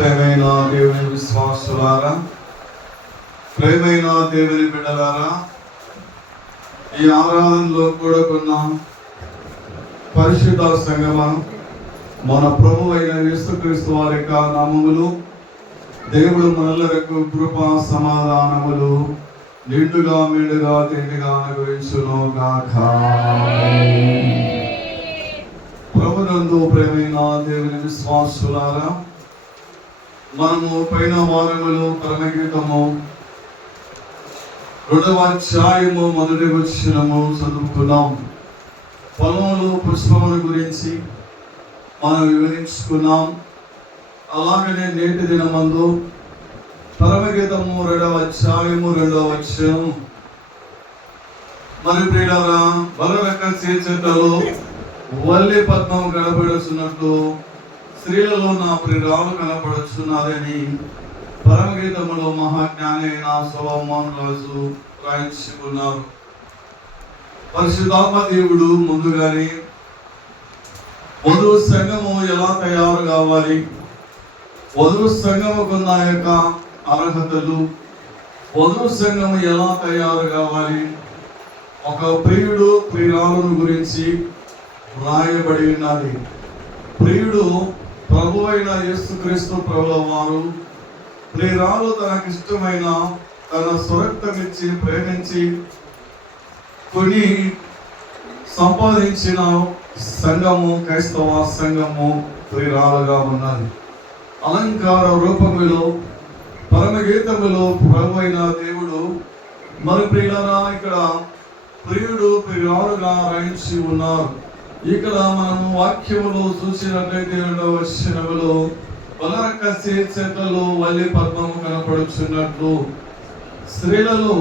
ప్రేమైన దేవుని విశ్వాసులారా, ప్రేమైన దేవుని బిడ్డలారా, ఈ ఆరాధనలో కూడుకున్న పరిశుద్ధ సంగమం మన ప్రభు అయిన యేసుక్రీస్తు వారి యొక్క నామములు, దేవుడు మనలకు కృప సమాధానములు నిండుగా మెండుగా తిండిగా అనుగ్రహించును గాక. ప్రభునందు ప్రేమైన దేవుని విశ్వాసులారా, మనము పైన వారములు పరమగీతము 2వ అధ్యాయము 1వ వచనము చదువుకున్నాం. పొలములు పుష్పముల గురించి మనం వివరించుకున్నాం. అలాగనే నేటి దినమందు పరమగీతము 2వ అధ్యాయము 2వ వచనం, మరి ప్రియులారా, బలరక చేర్చేటలో వల్లి పద్మం కనబడుచున్నట్లు స్త్రీలలో నా ప్రియురాలు కనబడుచున్నదని పరమగీతములో మహాజ్ఞాని అయిన సొలొమోను రాజు రాయించుకున్నారు. పరిశుద్ధాత్మ దేవుడు ముందుగానే వధువు సంఘము ఎలా తయారు కావాలి, వధువు సంఘముకున్న యొక్క అర్హతలు, వధువు సంఘము ఎలా తయారు కావాలి, ఒక ప్రియుడు ప్రియురాలను గురించి రాయబడి ఉన్నది. ప్రియుడు ప్రభు అయిన యేసుక్రీస్తు ప్రభుల వారు, ప్రియురాలు తనకిష్టమైన తన స్వరక్తమిచ్చి ప్రేమించి కొని సంపాదించిన సంఘము క్రైస్తవ సంఘము ప్రియురాలుగా ఉన్నది. అలంకార రూపములో పరమగీతములో ప్రభు అయిన దేవుడు మరి ప్రియులారా ఇక్కడ ప్రియుడు ప్రియురాలుగా రాయించి ఉన్నారు. ఇక్కడ మనము వాక్యములో చూసినట్లయితే 2వ వచనములో బలరక చెట్లలో వల్లి పద్మము కనపడుచున్నట్లు స్త్రీలలో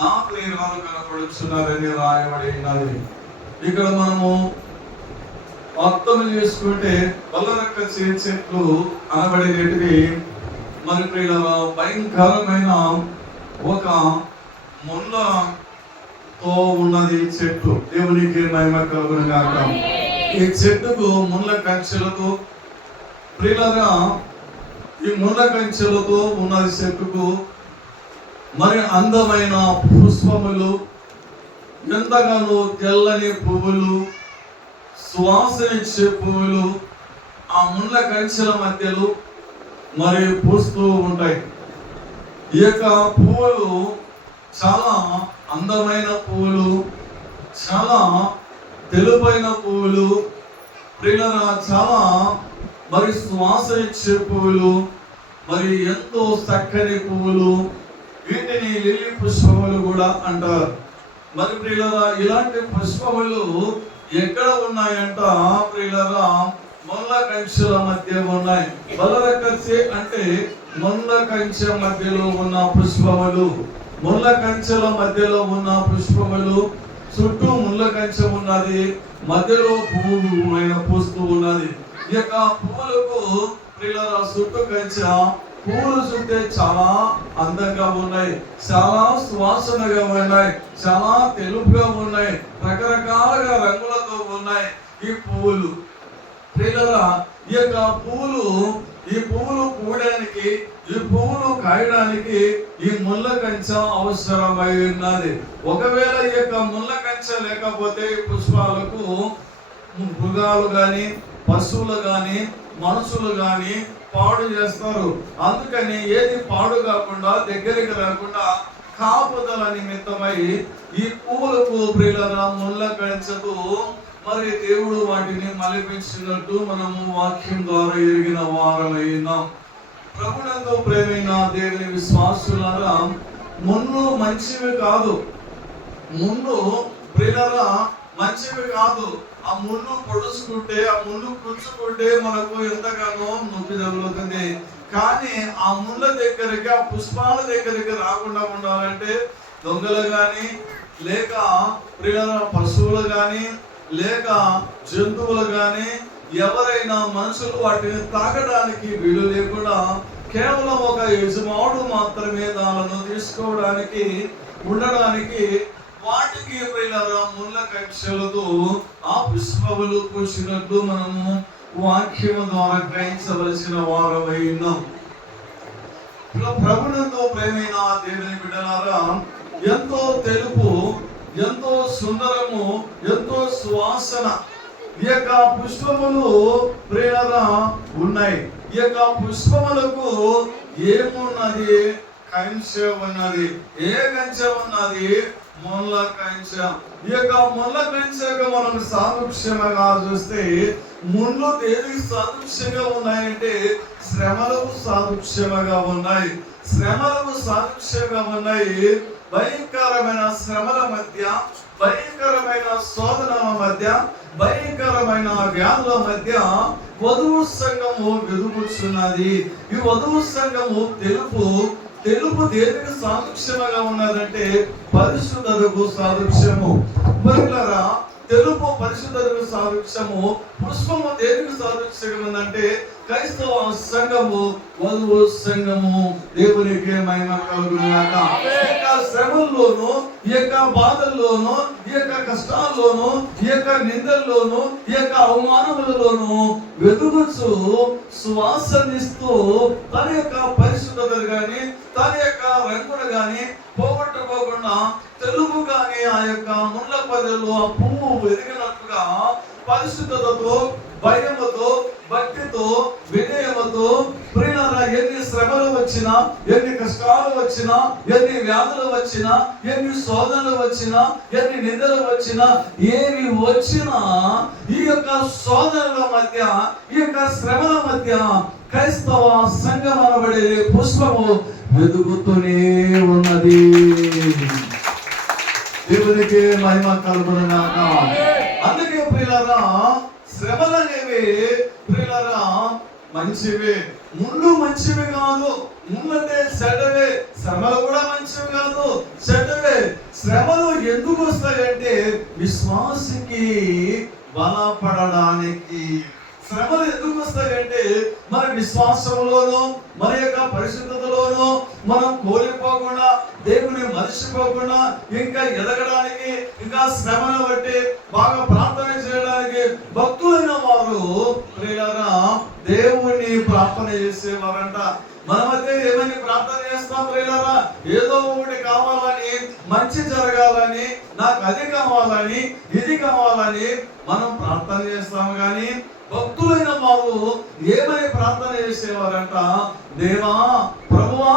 నా ప్రియురాలు కనపడుచున్నారని రాయబడి ఉన్నది. ఇక్కడ మనము అర్థం చేసుకుంటే బలరక చెట్లు అనబడేటివి మరి ప్రియులారా భయంకరమైన ఒక ముళ్ళతో ఉన్నది చెట్టు. దేవునికి మహిమ కలుగును గాక. ఈ చెట్టుకు ముళ్ళ కంచెలతో ప్రియులారా, ఈ ముళ్ళ కంచెలతో ఉన్నది చెట్టుకు మరి అందమైన పుష్పములు, ఎంతగానో తెల్లని పువ్వులు, సువాసనిచ్చే పువ్వులు ఆ ముళ్ళ కంచెల మధ్యలో మరి పూస్తూ ఉంటాయి. ఈ యొక్క పువ్వులు చాలా అందమైన పువ్వులు, చాలా తెలుపైన పువ్వులు, ప్రియులారా చాలా మరి శ్వాస ఇచ్చే పువ్వులు, మరి ఎంతో చక్కని పువ్వులు, వీటిని లిల్లీ పుష్పములు కూడా అంటారు. మరి ప్రియులారా ఇలాంటి పుష్పములు ఎక్కడ ఉన్నాయంట ప్రియులారా, ముళ్ళ కంచెల మధ్య ఉన్నాయి. బలరకచ్చే అంటే ముళ్ళ కంచె మధ్యలో ఉన్న పుష్పములు, ముళ్ళ కంచెల మధ్యలో ఉన్న పుష్పములు, చుట్టూ ముళ్ళ కంచె ఉన్నది, మధ్యలో పువ్వు అయిన పూస్తూ ఉన్నది. ఈ యొక్క పువ్వులకు ప్రియులారా చుట్టూ కంచె పువ్వులు చుట్టే చాలా అందంగా ఉన్నాయి, చాలా సువాసనగా ఉన్నాయి, చాలా తెలుపుగా ఉన్నాయి, రకరకాలుగా రంగులతో ఉన్నాయి ఈ పువ్వులు. ప్రియులారా ఈ యొక్క పువ్వులు పూయడానికి, ఈ పువ్వులు కాయడానికి ఈ ముళ్ళ కంచె అవసరమై ఉన్నది. ఒకవేళ ఈ యొక్క ముళ్ళ కంచె లేకపోతే పుష్పాలకు మృగాలు గాని, పశువులు గాని, మనుషులు గాని పాడు చేస్తారు. అందుకని ఏది పాడు కాకుండా దగ్గరికి రాకుండా కాపుదల నిమిత్తమై ఈ పువ్వులకు ప్రియులారా ముళ్ళ కంచెకు మరి దేవుడు వాటిని మలిపించినట్టు మనము వాక్యం ద్వారా ఎరిగిన వారమైనాం. ప్రభునందు ప్రేమైన దేవుని విశ్వాసులారా, ముళ్ళు మంచివి కాదు, ముళ్ళు ప్రియులారా మంచివి కాదు. ఆ ముళ్ళు పొడుచుకుంటే, ఆ ముళ్ళు పుచ్చుకుంటే మనకు ఎంతగానో నొప్పి తగులుతుంది. కానీ ఆ ముళ్ళ దగ్గరికి, ఆ పుష్పాల దగ్గరికి రాకుండా ఉండాలంటే దొంగలు కానీ, లేక ప్రియులారా పశువులు కానీ, లేక జంతువులు కానీ, ఎవరైనా మనుషులు వాటిని తాకడానికి వీలు లేకుండా కేవలం ఒక యజమానుడు మాత్రమే దానిని తీసుకోవడానికి ఉండడానికి వాటికి ప్రియులారా ముళ్ళ కంచెలతో ఆ పుష్పములు పూసినట్టు మనము వాక్యము ద్వారా గ్రహించవలసిన వారమై ఉన్నాం. ప్రభునందు ప్రేమైన దేవుని బిడ్డలారా, ఎంతో తెలుపు, ఎంతో సుందరము, ఎంతో సువాసన ఈ యొక్క పుష్పములు ప్రేరణ ఉన్నాయి. ఈ యొక్క పుష్పములకు ఏమున్నది? కంచె ఉన్నది. ఏ కంచె ఉన్నది? ముళ్ళ కంచె. ఈ యొక్క ముళ్ళ కంచెకు మనం సాదృశ్యంగా చూస్తే, ముళ్ళు దేనికి సాదృశ్యంగా ఉన్నాయంటే శ్రమలకు సాదృశ్యంగా ఉన్నాయి. శ్రమలకు సాదృశ్యంగా ఉన్నాయి. భయంకరమైన శ్రమల మధ్య, భయంకరమైన శోధనల మధ్య, భయంకరమైన వ్యాధుల మధ్య వధువు సంఘము వెలుగుచున్నది. ఈ వధువు సంఘము తెలుపు. తెలుపు దేనికి సాదృశ్యముగా ఉన్నదంటే పరిశుద్ధతకు సాదృశ్యము. మరిలారా, తెలుపు పరిశుద్ధతకు సాదృశ్యము. పుష్పము దేనికి సాదృశ్యంగా ఉందంటే క్రైస్తవ సంఘము, వధువు సంఘము. దేవునికి మహిమ కలుగునుగాక. ఈ యొక్క శ్రమల్లోను, ఈ యొక్క బాధల్లోను, ఈ యొక్క కష్టాల్లోను, ఈ యొక్క నిందల్లోను, ఈ యొక్క అవమానములలోను వెతుకుచు సువాసనిస్తూ తన యొక్క పరిశుద్ధతను గాని, తన యొక్క రంగును గాని పోగొట్టుకోకుండా తెలుగు గాని ఆ యొక్క ముళ్ళ పదలో ఆ పువ్వు వెలిగినట్టుగా పరిశుద్ధతతో, భయముతో, భక్తితో, వినయముతో ప్రియులారా, ఎన్ని శ్రమలు వచ్చినా, ఎన్ని కష్టాలు వచ్చినా, ఎన్ని వ్యాధులు వచ్చినా, ఎన్ని శోధనలు వచ్చినా, ఎన్ని నిందలు వచ్చినా, ఏమి వచ్చినా ఈ యొక్క శోధనల మధ్య, ఈ యొక్క శ్రమల మధ్య క్రైస్తవ సంఘం అనబడే పుష్పము వెతుకుతూనే ఉన్నది. దేవునికి మహిమ కలుగునుగాక. అందుకే ప్రియులారా, శ్రమలు అనేవి ప్రియులారా మంచివే. ముళ్ళు మంచివి కాదు. ముళ్ళు అంటే చెడ్డవే. శ్రమలు కూడా మంచివి కాదు, చెడ్డవే. శ్రమలు ఎందుకు వస్తాయంటే విశ్వాసికి బలపడడానికి. శ్రమలు ఎందుకు వస్తాయంటే మన విశ్వాసంలోనూ, మన యొక్క పరిశుద్ధతలోనూ మనం కోల్పోకుండా, దేవుని మర్చిపోకుండా ఇంకా ఎదగడానికి, ఇంకా శ్రమను బట్టి బాగా ప్రార్థన చేయడానికి భక్తులైన వారు ప్రియులారా దేవుణ్ణి ప్రార్థన చేసేవారంట. మనమైతే ఏమని ప్రార్థన చేస్తాం ప్రియులారా? ఏదో ఒకటి కావాలని, మంచి జరగాలని, నాకు అది కావాలని, ఇది కావాలని మనం ప్రార్థన చేస్తాం. కానీ భక్తులైన వారు ఏమని ప్రార్థన చేసేవారంట? దేవా, ప్రభువా,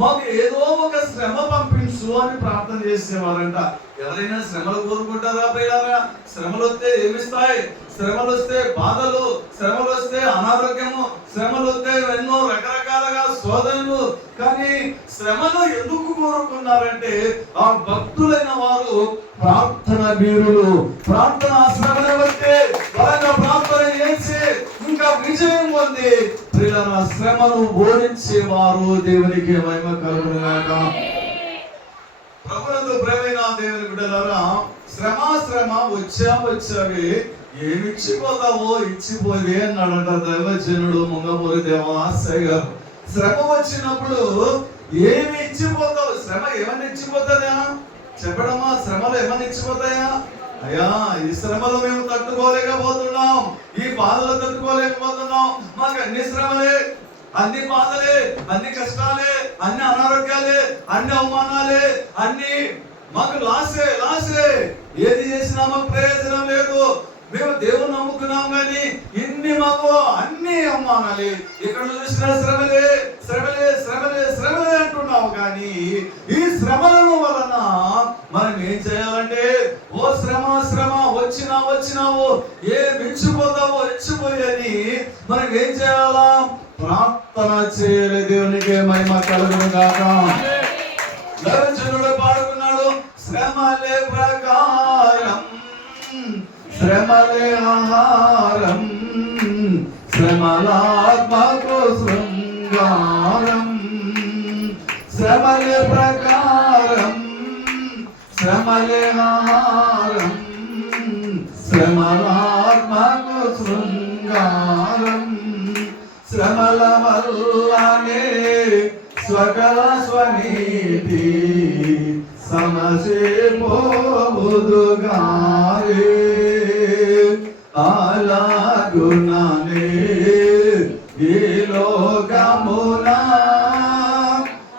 మాకు ఏదో ఒక శ్రమ పంపించు అని ప్రార్థన చేసేవారంట. ఎవరైనా శ్రమలు కోరుకుంటారా ప్రియులారా? శ్రమలు వస్తే ఏమిస్తాయి? శ్రమలు వస్తే బాధలు, శ్రమలు వస్తే అనారోగ్యము, శ్రమలు వస్తే ఎన్నో రకరకాలుగా శోధనలు. కానీ శ్రమలు ఎందుకు కోరుకున్నారంటే ఆ భక్తులైన వారు ప్రార్థన వీరులు. ప్రార్థన శ్రమలు వస్తే బలంగా ప్రార్థన చేసి ఇంకా విజయం పొంది ప్రియులారా శ్రమను ఓడించేవారు. దేవునికి మహిమ కలుగునుగాక. ప్రభునందు ప్రియమైన దేవుని బిడ్డలారా, శ్రమ వచ్చావే ఏమిచ్చిపోతావో ఇచ్చిపోయి అన్నాడంట దైవజనుడు ముంగమూరి దేవాసయ్య గారు. శ్రమ వచ్చినప్పుడు ఏమి ఇచ్చిపోతావు? శ్రమ ఏమని ఇచ్చిపోతాయా? చెప్పడమా, శ్రమలు ఏమని ఇచ్చిపోతాయా? అయ్యా, ఈ శ్రమలు మేము తట్టుకోలేకపోతున్నాం, ఈ బాధలు తట్టుకోలేకపోతున్నాం, మాకు అన్ని శ్రమలే, అన్ని బాధలే, అన్ని కష్టాలే, అన్ని అనారోగ్యాలే, అన్ని అవమానాలే, అన్ని మాకు లాసే. ఏది చేసినా మాకు ప్రయోజనం లేదు. మేము దేవుని నమ్ముకున్నాం కానీ ఇన్ని మాకు అన్ని అవమానాలే, ఇక్కడ చూసిన శ్రమలే అంటున్నావు. కానీ ఈ శ్రమల వలన మనం ఏం చేయాలంటే, ఓ శ్రమ వచ్చినావు, ఏ మించిపోతావో ఇచ్చిపోయని మనం ఏం చేయాలా? ప్రార్థన చేయాలి. దేవునికి మహిమ కలుగునుగాక. దైవజనుడు పాడుకున్నాడు, శ్రమలే ప్రకారం, శ్రమలే ఆహారం, శ్రమలాత్మకు శృంగారం. శ్రమలే ప్రకారం, శ్రమలే ఆహారం, శ్రమలాత్మకు శృంగారం. శ్రమల వల్లనే స్వకల స్వనీతి సమసిపోవుదుగారే. అలాగుననే ఈ లోకమున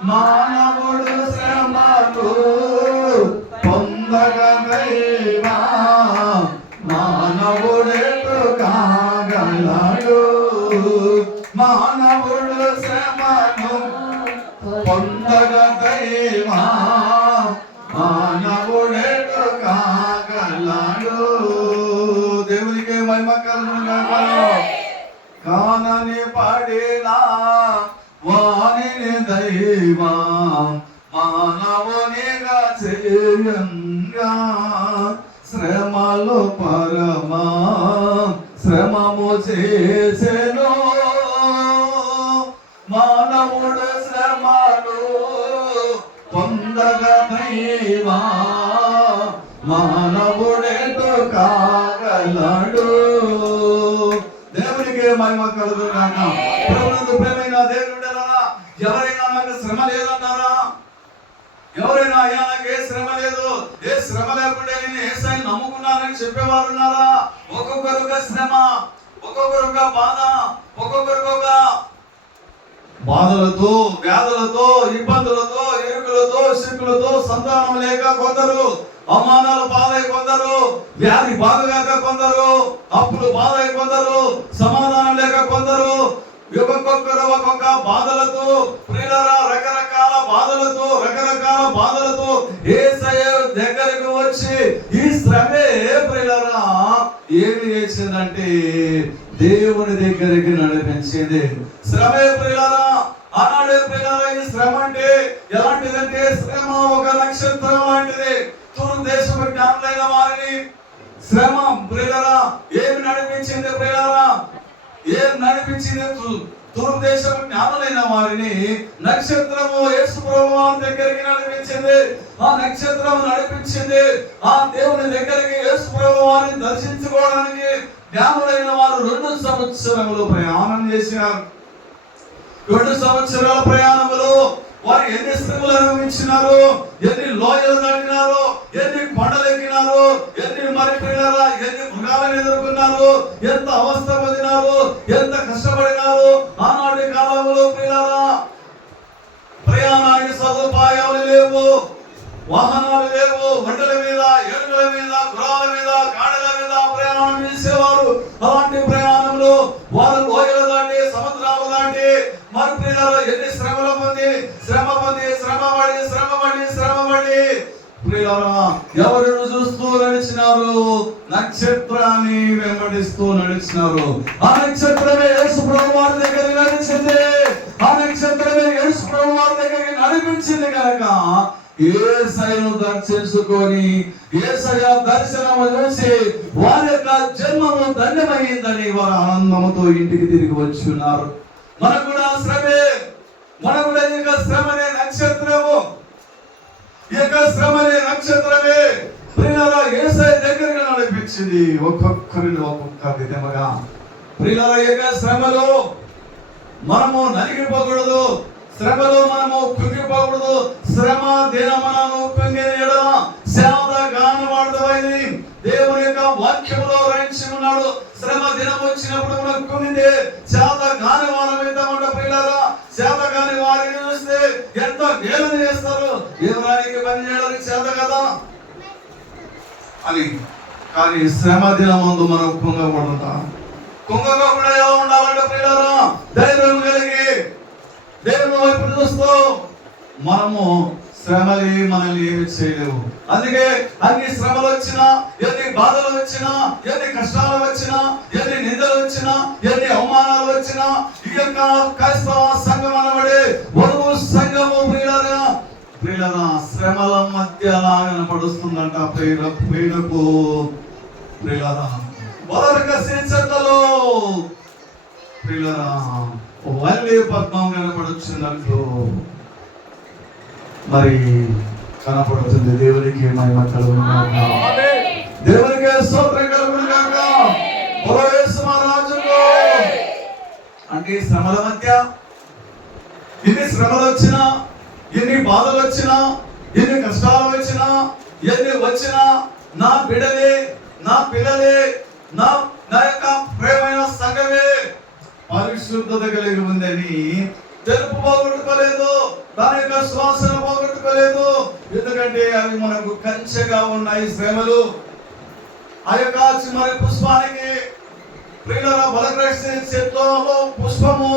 మానవుడు శ్రమలు పొందగలైవా మానవుడెటు కాగలడు మానవుడు శ్రమను పొందగలైవా మానవుడెటు కాగలడు. దేవునికి మహిమ కలుగును గాక. కానని పడినా వానిని దైవా మానవునిగా చేయంగా శ్రమలు పరమా శ్రమము చేసెను మానవుడు శ్రమలు పొందగా దైవా మానవుడెటు కాగలడు. దేవునికి మహిమ కలుగును గాక. ప్రభువునందు ప్రియమైన దేవుని బిడ్డలారా, ఎవరైనా నాకు శ్రమ లేదంటారా? ఎవరైనా అయ్యా నాకు ఏ శ్రమ లేదు, ఏ శ్రమ లేకుండా నేను యేసయ్యను నమ్ముకున్నానని చెప్పేవారు ఉన్నారా? ఒక్కొక్కరు ఒక శ్రమ, ఒక్కొక్కరు ఒక బాధ, ఒక్కొక్కరు ఒక బాధలతో, వ్యాధులతో, ఇబ్బందులతో, ఇరుకులతో, సిక్కులతో, సంతానం లేక కొందరు, అవమానాలు బాధై కొందరు, వ్యాధి బాధగాక కొందరు, అప్పులు బాధై కొందరు, సమాధానం లేక కొందరు, ఒక్కొక్కరు ఒక్కొక్క బాధలతో ప్రియులారా రకరకాల బాధలతో యేసయ్య దగ్గరకు వచ్చి ఈ శ్రమే ప్రియులారా ఏమి చేసిందంటే దేవుని దగ్గరికి నడిపించింది. శ్రమే ప్రియులారా. ఆనాడే ప్రియులారా ఈ శ్రమ అంటే ఎలాంటిదంటే శ్రమ ఒక నక్షత్రం లాంటిది. తూర్పు దేశం జ్ఞానులైన వారిని శ్రమ ప్రియులారా ఏమి నడిపించింది? ప్రియులారా ఏం నడిపించింది? తూర్పు దేశం జ్ఞానులైన వారిని నక్షత్రము యేసు ప్రభువు దగ్గరికి నడిపించింది. ఆ నక్షత్రం నడిపించింది. ఆ దేవుని దగ్గరికి యేసు ప్రభువు వారిని దర్శించుకోవడానికి జ్ఞానులైన వారు 2 సంవత్సరములు ప్రయాణం చేసినారు. 2 సంవత్సరాల ప్రయాణములో వారు ఎన్ని శ్రమలు అనుభవించినారు, ఎన్ని లోయలు దాటినారు, ఎన్ని కొండలు ఎక్కినారు, ఎన్ని మరిపినారా, ఎన్ని మృగాలను ఎదుర్కొన్నారు, ఎంత అవస్థ పొందినారు, ఎంత కష్టపడినారు. ఆనాటి కాలంలో ప్రియులారా ప్రయాణానికి సదుపాయాలు లేవు, వాహనాలు లేవు, బండల మీద, ఏనుగుల మీద, గుర్రాల మీద, గాడిల మీద ప్రయాణం చేసేవారు. అలాంటి ప్రయాణంలో వారు లోయలు దాటి, సముద్రాలు దాటి మరి ప్రియులారా ఎన్ని శ్రమలు పొంది ప్రియులారా ఎవరిని చూస్తూ నడిచినారు? నక్షత్రాన్ని వెంబడిస్తూ నడిచినారు. ఆ నక్షత్రమే యేసు ప్రభువు వారి దగ్గరికి నడిచింది. ఆ నక్షత్రమే యేసు ప్రభువు వారి దగ్గరికి నడిపించింది కనుక యేసయ్యను దర్శించుకొని యేసయ్య దర్శనము చూసి వారి యొక్క జన్మము ధన్యమైందని వారు ఆనందముతో ఇంటికి తిరిగి వచ్చి ఉన్నారు. మనకు కూడా శ్రమే, మనకు కూడా ఇక శ్రమనే నక్షత్రము, ఇక శ్రమనే నక్షత్రమే ప్రియులారా యేసయ్య దగ్గరికి నడిపించింది. ఒక్కొక్కరిని ఒక్కొక్క విధముగా ప్రియులారా ఇక శ్రమలో మనము నలిగిపోకూడదు, శ్రమలో మనము కుంగిపోకూడదు. శ్రమ దినమనను కుంగిన ఎడల శాంత గానవాడదవైంది దేవుని యొక్క వాక్యములో రాయించి ఉన్నాడు. శ్రమ దినం వచ్చినప్పుడు మనకు కుంగితే శాంత గాని వారమైతామంట. ప్రియులారా శాంత గాని వారిని చూస్తే ఎంత వేదన చేస్తారు. ఎవరానికి పని చేయడానికి చేత కదా అని. కానీ శ్రమ దినం ముందు మనం కుంగకూడదు. కుంగకుండా ఎలా ఉండాలంటే ప్రియులారా ధైర్యం కలిగి దేవుని వైపు చూస్తూ మనము శ్రమలే మనల్ని ఏమి చేయలేవు. అందుకే అన్ని శ్రమలు వచ్చినా, ఎన్ని బాధలు వచ్చినా, ఎన్ని కష్టాలు వచ్చినా, ఎన్ని నిందలు వచ్చినా, ఎన్ని అవమానాలు వచ్చినా ఈ యొక్క క్రైస్తవ సంఘం అనబడే వధువు సంఘము ప్రియులారా శ్రమల మధ్య కనపడుస్తుందంట. ప్రియులకు ప్రియులారా వదలక శీర్షకలో ప్రియులారా వల్లి పద్మం కనపడుచున్నట్లు మరి కనపడుతుంది. దేవునికి మహిమ కలుగును గాక. దేవునికి స్తోత్రం కలుగును గాక. యేసు మహారాజుకు అంటే శ్రమల మధ్య ఎన్ని శ్రమలు వచ్చినా, ఎన్ని బాధలు వచ్చినా, ఎన్ని కష్టాలు వచ్చినా, ఎన్ని వచ్చినా నా బిడ్డలే, నా పిల్లలే, నా నా యొక్క ప్రేమైన సంఘమే పరిశుద్ధత కలిగి ఉందని తెలుపు పోగొట్టుకోలేదు, తన యొక్క శ్వాసను పోగొట్టుకోలేదు. ఎందుకంటే అవి మనకు కంచెగా ఉన్నాయి శ్రమలు. ఆ యొక్క చివరి పుష్పానికి ప్రియులారా బలగ్రహించే చెట్లలో పుష్పము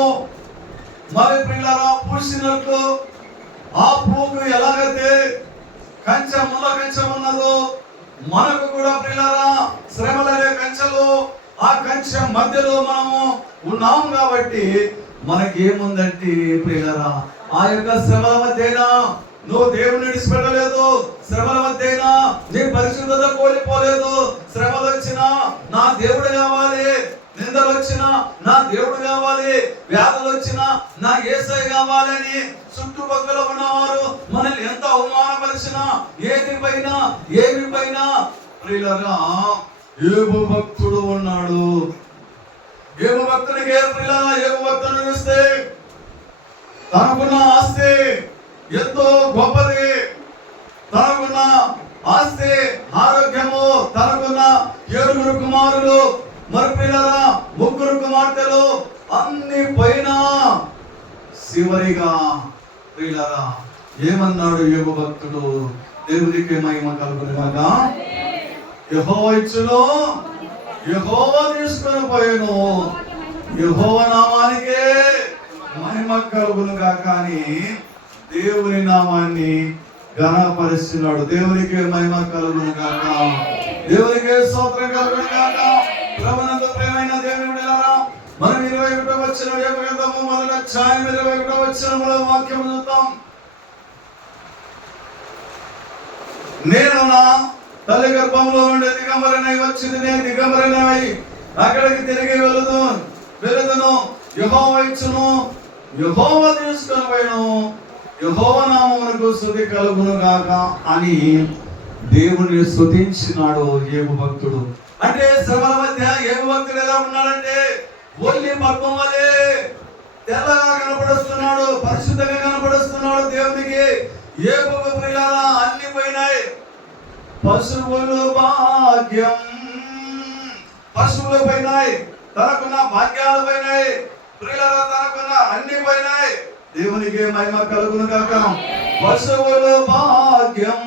మరి ప్రియులారా పూసినట్లు ఆ పువ్వుకు ఎలాగైతే కంచె ముళ్ళ కంచె ఉన్నదో మనకు కూడా ప్రియులారా శ్రమలనే కంచెలు, ఆ కంచె మధ్యలో మనము ఉన్నాము. కాబట్టి మనకి ఏముందంటే ప్రియులారా ఆ యొక్క శ్రమల మధ్యన నువ్వు దేవుని విడిచిపెట్టలేదు, శ్రమల మధ్యన నీ పరిశుద్ధత కోల్పోలేదు. శ్రమలు వచ్చినా నా దేవుడు కావాలి, నిందలు వచ్చినా నా దేవుడు కావాలి, వ్యాధులు వచ్చినా నా యేసయ్య కావాలని చుట్టుపక్కల ఉన్నవారు మనల్ని ఎంత అవమానపరిచినా ఏమి పైన ప్రియులారా యోబు భక్తుడు ఉన్నాడు. యోబు భక్తునికి ప్రియులారా యోబు భక్తుని చూస్తే తనకున్న ఆస్తి ఎంతో గొప్పది, తనకున్న ఆస్తి ఆరోగ్యము, తనకున్న 7 కుమారులు, మరి ప్రియులారా 3 కుమార్తెలు అన్ని పోయినా చివరిగా ప్రియులారా ఏమన్నాడు యోబు భక్తుడు? దేవునికి మహిమ కలుగును గాక. యెహోవా ఇచ్చును, యెహోవా తీసుకొని పోయెను, యెహోవా నామానికే మహిమ కలుగును గాక అని దేవుని నామాన్ని ఘనపరుస్తున్నాడు. దేవునికి మహిమ కలుగును గాక, దేవునికి స్తోత్రం కలుగును గాక. ప్రభునందు ప్రియమైన దేవుని బిడ్డలారా, మనం 21వ వచనం యోబు గ్రంథము మొదటి అధ్యాయం 21వ వచనములో వాక్యం చదువుతాం. నేను నా తల్లి గర్భంలో ఉండే దిగంబరనై వచ్చింది, నేను దిగంబరనై అక్కడికి తిరిగి వెళుదును. యెహోవా ఇచ్చును, యెహోవా తీసుకొని పోయెను, యెహోవా నామమునకు స్తుతి కలుగును గాక అని దేవుని స్తుతించినాడు యోబు భక్తుడు. అంటే శ్రమల మధ్య యోబు భక్తుడు ఎలా ఉన్నాడంటే ఒల్లి పద్మం వలె తెల్లగా కనపడుస్తున్నాడు, పరిశుద్ధంగా కనపడుస్తున్నాడు దేవునికి. యోబు ప్రియులారా అన్ని పోయినాయి. పశువులు పోయినాయి, తనకున్న భాగ్యాలు పోయినాయి, ప్రియులారా తనకున్న అన్ని పోయినాయి. దేవునికి మహిమ కలుగును గాక. పశువులు భాగ్యం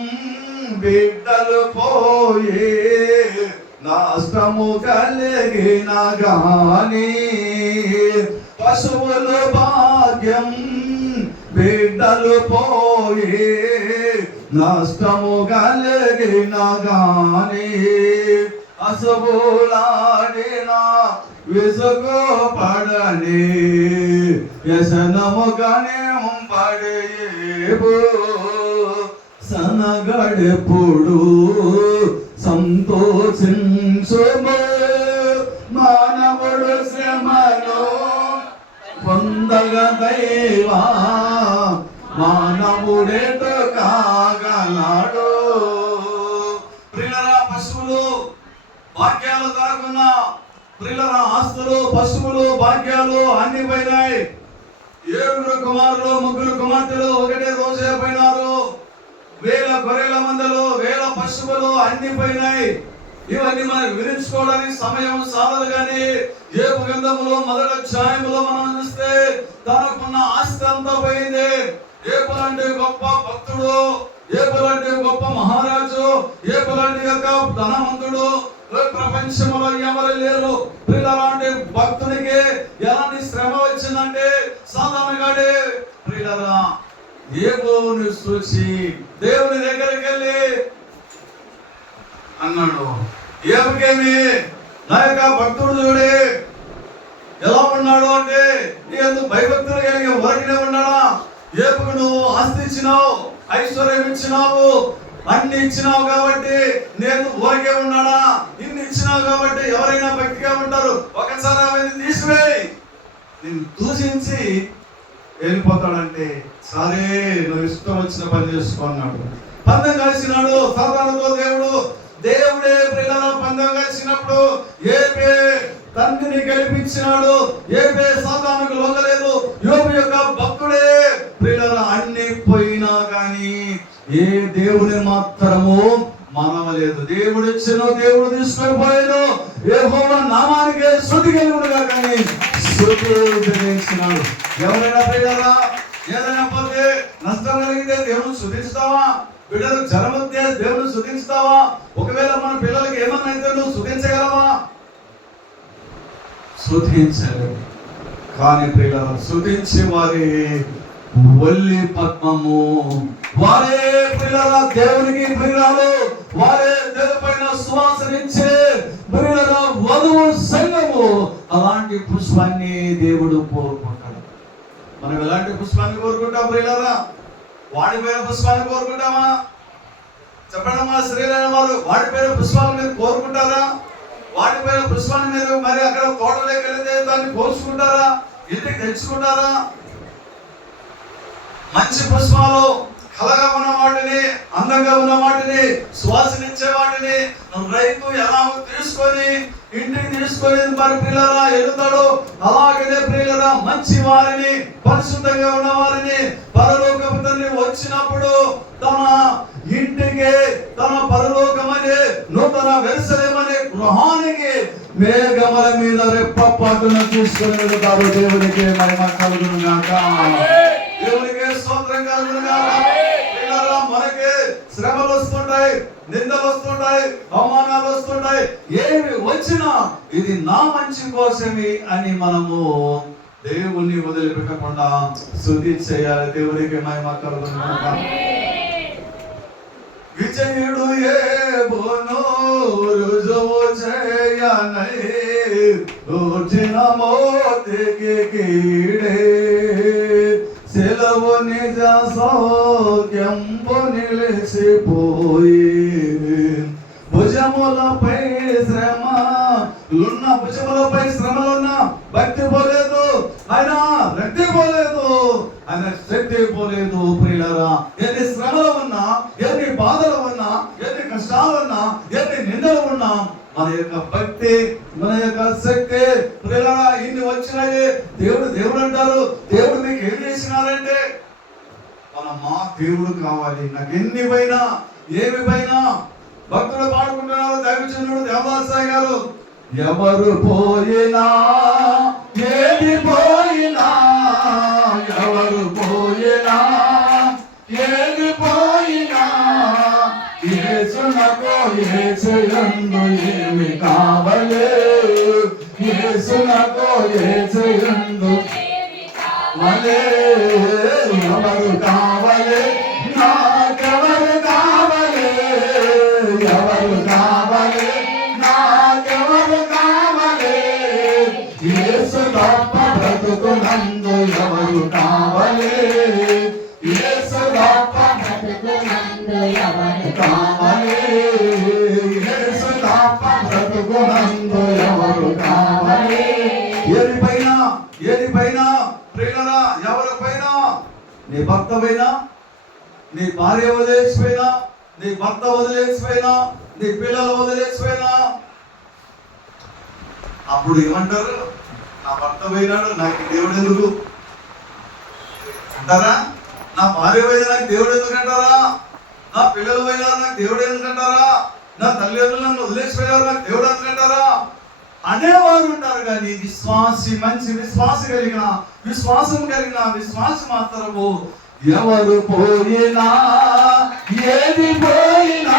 బిడ్డలు పోయే నష్టము కలిగిన గాని, పశువులు భాగ్యం బిడ్డలు పోయే నష్టము కలిగిన గాని, అశుభులాడిన విసుగు పడని వ్యసనము పడేబు సనగడెప్పుడు సంతోషించుము, మానవుడు శ్రమను పొందగ దైవా మానవుడేటు కాగలడు. ప్రియులారా పశువులు భాగ్యాలు కాకున్న ప్రియులారా ఆస్తులు, పశువులు, భాగ్యాలు అన్ని పోయినాయి. 7 కుమారులు, 3 కుమార్తెలు ఒకటే రోజే పోయినారు. 1000 గొర్రెల మందలు, 1000 పశువులు అన్ని పోయినాయి. ఇవన్నీ మనకు వివరించుకోవడానికి సమయం సాధలు. కానీ యోబు గ్రంథములో మొదటి అధ్యాయములో మనం చూస్తే తనకున్న ఆస్తి అంతా పోయింది. యోబు లాంటి గొప్ప భక్తుడు, యోబు లాంటి గొప్ప మహారాజు, యోబు లాంటి యొక్క ధనవంతుడు ప్రపంచంలో ఎవరు లేరు. ప్రియులాంటి భక్తునికి ఎలాంటి శ్రమ వచ్చిందంటే సాధారణంగానే ప్రియులారా యోబుని చూసి దేవుని దగ్గరికి వెళ్ళి అన్నాడు, యోబుకేమి నా యొక్క భక్తుడు చూడే ఎలా ఉన్నాడు అంటే నీ ఎందుకు భయభక్తులు కలిగి ఊరకనే ఉన్నాడా? యోబుకు నువ్వు ఆస్తి ఇచ్చినావు, ఐశ్వర్యం ఇచ్చినావు, అన్ని ఇచ్చినావు కాబట్టి నేను ఊరకే ఉన్నాడా? ఇన్ని ఇచ్చినావు కాబట్టి ఎవరైనా భక్తిగా ఉంటారు. ఒకసారి ఆమెను తీసివేయి, నేను దూషించి వెళ్ళిపోతాడంటే సరే నువ్వు ఇష్టం వచ్చిన పని చేసుకున్నాడు. పందెం కలిసినాడు సాధారణతో దేవుడే ప్రియులారా పందెం కలిసినప్పుడు ఏపే తండ్రిని గెలిపించినాడు. ఏపే సాతానుకు లొంగలేదు. యోబు యొక్క భక్తుడే ప్రియులారా అన్ని పోయినా కానీ ఏ దేవుని మాత్రము మనవలేదు. దేవుడు ఇచ్చిన దేవుడు తీసుకొని పోయాను, యెహోవా నామానికి స్తుతి కలుగునుగా కానీ స్తుతి చెల్లించినాడు. ఎవరైనా ప్రియులారా ఏదైనా పోతే నష్టం కలిగితే దేవుని స్తుతిస్తావా? బిడ్డలు జ్వరం వస్తే దేవుని స్తుతిస్తావా? ఒకవేళ మన పిల్లలకి ఏమన్నా అయితే నువ్వు స్తుతించగలవా? స్తుతించలేవు. కానీ ప్రియులారా స్తుతించే వారి వల్లి పద్మము, వారే ప్రియులారా దేవునికి ప్రియురాలు, వారే దేవుపైన సువాసనించే ప్రియులారా వధువు సంఘము. అలాంటి పుష్పాన్ని దేవుడు కోరుకుంటాడు. మనం ఎలాంటి పుష్పాన్ని కోరుకుంటాం ప్రియులారా? వాడిపోయిన పుష్పాన్ని కోరుకుంటామా? చెప్పండమ్మా, స్త్రీలైన వారు వాడిపోయిన పుష్పాలను మీరు కోరుకుంటారా? వాడిపోయిన పుష్పాన్ని మీరు మరి అక్కడ తోటలోకి వెళ్తే దాన్ని కోసుకుంటారా? ఇంటికి తెచ్చుకుంటారా? మంచి పుష్పాలు కలగా ఉన్న వాటిని, అందంగా ఉన్న వాటిని, సువాసనిచ్చే వాటిని రైతు ఎలా తీసుకొని ఇంటికి తీసుకొని మరి ప్రియులారా ఎదుగుతాడు. అలాగనే ప్రియులారా మంచి వారిని, పరిశుద్ధంగా ఉన్న వారిని పరలోకపు తండ్రి వచ్చినప్పుడు తన ఇంటికి, తన పరలోకమనే నూతన వెలుసలేమనే గృహానికి మేఘముల మీద రెప్పపాటున తీసుకొని వెళ్తారు. దేవునికి మహిమ కలుగును గాక. దేవునికి స్తోత్రం కలుగును గాక. ప్రియులారా మనకి శ్రమలు వస్తుంటాయి, నిందలు వస్తుంటాయి, అవమానాలు వస్తుంటాయి. ఏమి వచ్చినా ఇది నా మంచి కోసమే అని మనము దేవుణ్ణి వదిలిపెట్టకుండా స్తుతి చేయాలి. దేవునికి మహిమ కలుగును గాక. విజయుడు ఏబోను రుజువు చేయనై రోజున మోతికి కీడే సెలవు నిజ సౌఖ్యంబు నిలిచిపోయి భుజములపై శ్రమలున్న భక్తి పోలేదు, ఆయన రక్తి పోలేదు, ఆయన శక్తి పోలేదు. ప్రియులారా ఎన్ని శ్రమలు ఉన్నా, ఎన్ని బాధలు ఉన్నా, ఎన్ని కష్టాలు ఉన్నా, ఎన్ని నిందలు ఉన్నా మన యొక్క భక్తి, మన యొక్క శక్తి ప్రియులారా ఇన్ని వచ్చినాయి. దేవుడు అంటారు. దేవుడు మీకు ఏం చేసినారంటే మా దేవుడు కావాలి. నాకు ఎన్ని పైన ఏమి పైన భక్తులు పాడుకుంటున్నారు. దైవజనుడు దేవదాసాయి గారు, ఎవరు పోయినా ఏది పోయినా, ఎవరు పోయినా ఏది పోయినా, యేసునకు యేసుయందు ఏమి కావలే, యేసునకు యేసుయందు మలే. ఎవరు కావలే, నాకెవరు కావలే, ఎవరు కావలే, నాకెవరు కావలే, యేసు తప్ప బ్రతుకునందు ఎవరు కావలే, యేసు తప్ప బ్రతుకునందు ఎవరు కావలే, యేసు తప్ప బ్రతుకునందు ఎవరు కావలే. ఏదిపైనా ప్రియులారా ఎవరిపైనా, నీ భర్త పైన, నీ భార్య వదిలేసిపోయినా, నీ భర్త వదిలేసిపోయినా, నీ పిల్లలు వదిలేసిపోయినా అప్పుడు ఏమంటారు? నా భర్త పోయినాడు, నాకు దేవుడు ఎందుకు అంటారా? నా భార్య పోయినా నాకు దేవుడు ఎందుకు అంటారా? నా పిల్లలు పోయినారు నాకు దేవుడు ఎందుకు అంటారా? నా తల్లిదండ్రులు నన్ను వదిలేసిపోయారు నాకు దేవుడు ఎందుకు అంటారా అనేవారు ఉంటారు. కానీ విశ్వాసి, మంచి విశ్వాసం కలిగిన విశ్వాసం మాత్రము ఎవరు పోయినా ఏది పోయినా,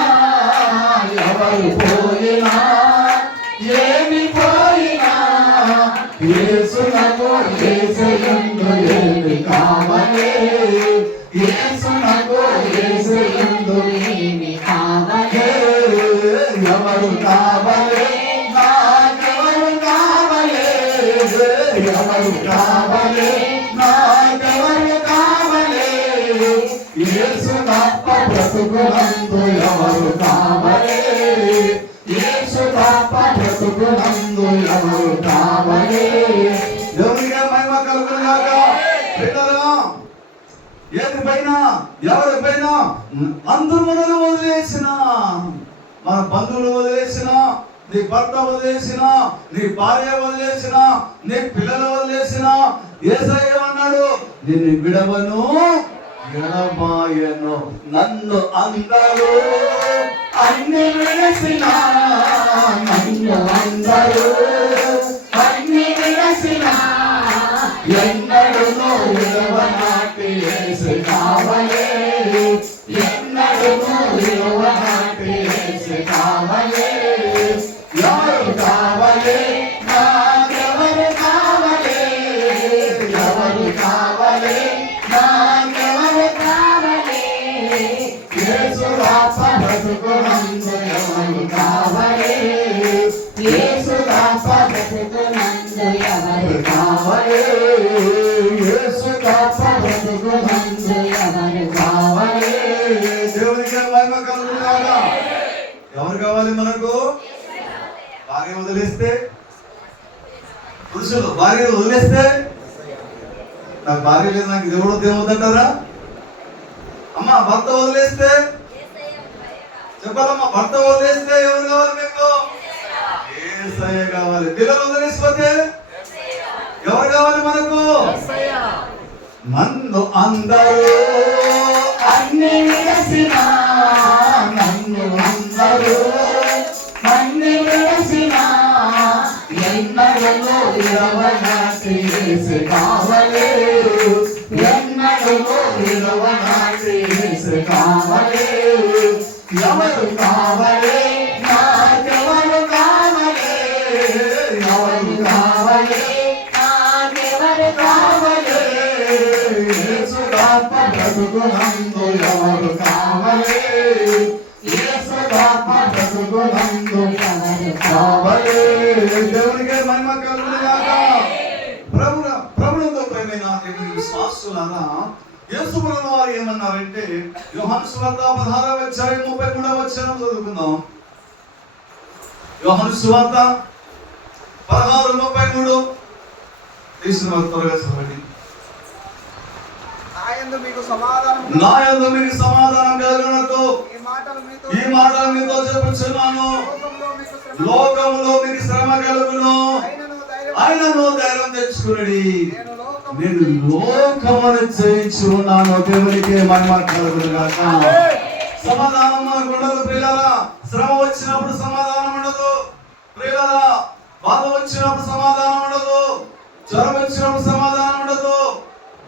ఎవరు పోయినా ఏమి పోయినా, యేసునకు యేసుయందు ఏమి కావలే, యేసునకు యేసుయందు ఏమి కావలే, ఎవరు కావలే, నాకెవరు కావలే, ఎవరు కావలే, నాకెవరు కావలే, యేసు తప్ప బ్రతుకునందు ఎవరు కావలే, యేసు తప్ప బ్రతుకునందు ఎవరు కావలే. దేవునికే మహిమ కలుగును గాక. ప్రియులారా ఏదిపైనా ఎవరిపైనా అందరూ మనల్ని వదిలేసిన, మన బంధువులు వదిలేసిన, నీ భర్త వదిలేసిన, నీ భార్య వదిలేసిన, నీ పిల్లలు వదిలేసిన, యేసయ్య అన్నాడు నిన్ను విడవను ఎడబాయను, నన్ను అందరూ అన్ని విడసిన నన్ను అందరూ అన్ని విడసిన ఎన్నడూ విలువనాటి యేసు కావలే ఎన్నడూ విలువనాటి యేసు కావలే ఎవరు కావలే నాకెవరు కావలే ఎవరు కావలే నాకెవరు కావలే యేసు దాప బ్రతుకునందు ఎవరు కావలే యేసు దాప బ్రతుకునందు ఎవరు కావలే యేసు దాప బ్రతుకునందు ఎవరు కావలే దేవునికి మహిమ కలుగును గాక. ఎవరు కావాలి మనకు? భార్య వదిలేస్తే, పురుషులు భార్య వదిలేస్తే, నాకు భార్య లేదు నాకు దేవుడు దేవుదంటారా? అమ్మా భర్త వదిలేస్తే చెప్పాలమ్మా, భర్త వదిలేస్తే ఎవరు కావాలి మీకు? యేసయ్య కావాలి. పిల్లలు వదిలేసిపోతే ఎవరు కావాలి మనకు? నన్ను అందరూ అన్ని విడసిన నన్ను అందరూ అన్ని విడసిన ఎన్నడూ విలువనాటి యేసు కావలే ఎన్నడూ విలువనాటి యేసు కావలే ఎవరు కావలే నాకెవరు కావలే ఎవరు కావలే నాకెవరు కావలే యేసు దాప బ్రతుకునందు ఎవరు కావలే యేసు దాప బ్రతుకునందు ఎవరు కావలే దేవునికి మహిమ కలుగును గాక. ప్రభువుతో ప్రేమైన దేవుని విశ్వాసులారా, యేసు ప్రభువు వారు ఏమన్నారంటే యోహాను సువార్త 16వ అధ్యాయం 33వ వచనం చదువుకుందాం. యోహాను సువార్త 16:33 తీసిన త్వరగా చదవండి. నా యందు మీకు సమాధానం కలుగునట్టు ఈ మాటలు మీతో చెప్పుచున్నాను. లోకములో మీకు శ్రమ కలుగును, ఆయనను ధైర్యం తెచ్చుకుని నేను లోకమును జయించి ఉన్నాను. దేవునికి మహిమ కలుగును గాక. సమాధానం మనకు ఉండదు ప్రియులారా. శ్రమ వచ్చినప్పుడు సమాధానం ఉండదు ప్రియులారా. బాధ వచ్చినప్పుడు సమాధానం ఉండదు, జ్వరం వచ్చినప్పుడు సమాధానం ఉండదు,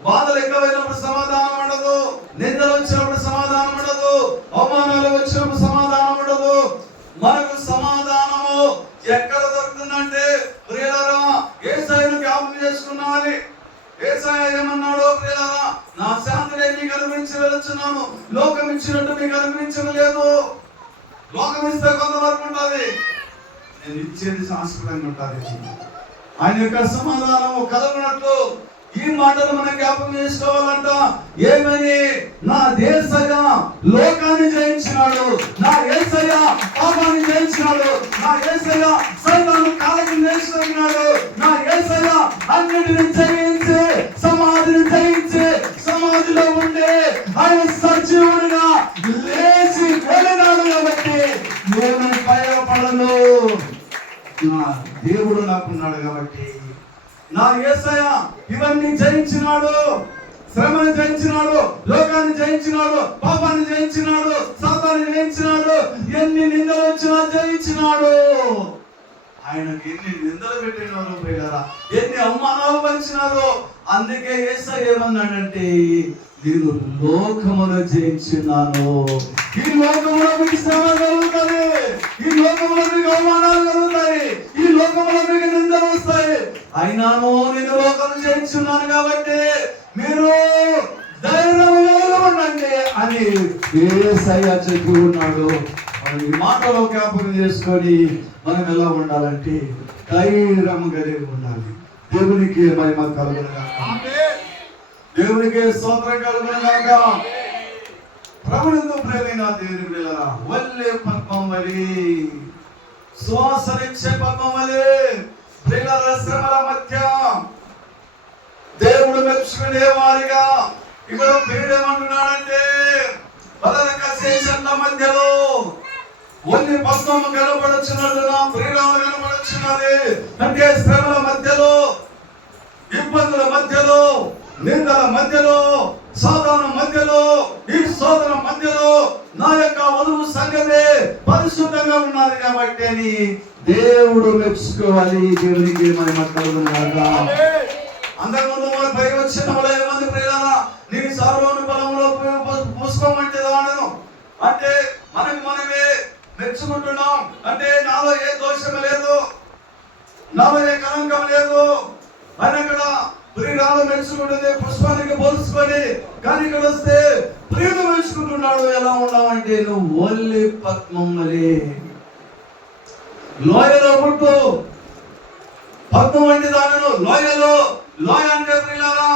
బాధలు ఎక్కువైనప్పుడు సమాధానం ఉండదు, నిందలు వచ్చినప్పుడు సమాధానం ఉండదు, అవమానాలు వచ్చినప్పుడు సమాధానం ఉండదు. మనకు సమాధానము ఎక్కడ దొరుకుతుందంటే ప్రియులారా, యేసయ్యను జ్ఞాపకం చేసుకున్నామని. యేసయ్య ఏమన్నాడు ప్రియులారా? నా శాంతిని మీకు అనుగ్రహించి వెళ్తున్నాను, లోకం ఇచ్చినట్టు మీకు అనుగ్రహించలేదు. లోకం ఇస్తే కొంతవరకు ఉంటుంది, నేను ఇచ్చేది శాశ్వతంగా ఉంటుంది. ఆయన యొక్క సమాధానము కలుగునట్లు ఈ మాటలు మనం జ్ఞాపకం చేసుకోవాలంట. ఏమని? నా యేసయ్య లోకాన్ని జయించినాడు, నా యేసయ్య పాపాన్ని జయించినాడు, నా యేసయ్య సైతాను కాళ్ళకి నేర్చుకున్నాడు, నా యేసయ్య అన్నిటిని జయించి సమాధిని జయించి సమాధిలో ఉండే ఆయన సజీవుడిగా లేచి వెళ్ళినాడు. కాబట్టి నేను భయపడను, నా దేవుడు నాకున్నాడు. కాబట్టి నా యేసయ్య ఇవన్నీ జయించినాడు, శ్రమను జయించినాడు, లోకాన్ని జయించినాడు, పాపాన్ని జయించినాడు, సాతాన్ని జయించినాడు, ఎన్ని నిందలు వచ్చినా జయించినాడు. ఆయనకి ఎన్ని నిందలు పెట్టినారు ప్రియులారా, ఎన్ని అవమానాలు పరిచినారు. అందుకే యేసయ్య ఏమన్నాడంటే నేను లోకమును జయించున్నాను. ఈ లోకంలో మీకు శ్రమ కలుగుతుంది, ఈ లోకంలో మీకు అవమానాలు కలుగుతాయి, ఈ లోకంలో మీకు నిందలు వస్తాయి. అయినాను నేను లోకము జయించున్నాను కాబట్టి మీరు ధైర్యంగా ఉండండి అని యేసయ్య చెప్పి ఉన్నాడు. మనం ఈ మాటలో జ్ఞాపకం చేసుకొని మనం ఎలా ఉండాలంటే ధైర్యం కలిగి ఉండాలి. దేవునికి మహిమ కలుగును గాక. దేవునికి స్తోత్రం కలుగును గాక. ప్రభువునందు ప్రియమైన దేవుని బిడ్డలారా, వల్లే పద్మం వలె శ్వాసనిచ్చే పద్మం వలె ప్రియులారా, శ్రమల మధ్య దేవుడు మెచ్చుకునే వారిగా ఇక్కడ పేరేమంటున్నాడంటే పదనక శేషంల మధ్యలో ఒన్ని పద్మము కనబడుచున్నట్టు నా ప్రియురాలు కనబడుచున్నది. అంటే శ్రమల మధ్యలో, ఇబ్బందుల మధ్యలో, నిందల మధ్యలో, సాధన మధ్యలో, ఈ శోధన మధ్యలో నా యొక్క వధువు సంఘమే పరిశుద్ధంగా ఉన్నది కాబట్టి అని దేవుడు మెచ్చుకోవాలి. దేవునికి మహిమ కలుగును గాక. అంతకుముందు మన పై వచ్చిన మంది ప్రియులారా, నేను సార్వలోని పొలంలో పుష్పం అంటే దానను అంటే మనమే మెచ్చుకుంటున్నాం. అంటే నాలో ఏ దోషం లేదు, నాలో ఏ కలంకం లేదు అని అక్కడ ప్రియురాలు మెచ్చుకుంటుంది పుష్పానికి పోల్చుకొని. కానీ ఇక్కడ వస్తే ప్రియుడు మెచ్చుకుంటున్నాడు. ఎలా ఉన్నావంటే నువ్వు ఒల్లి పద్మం వలె లోయలో పుట్టు. పద్మం అంటే దానిలో లోయ అంటే ప్రియులారా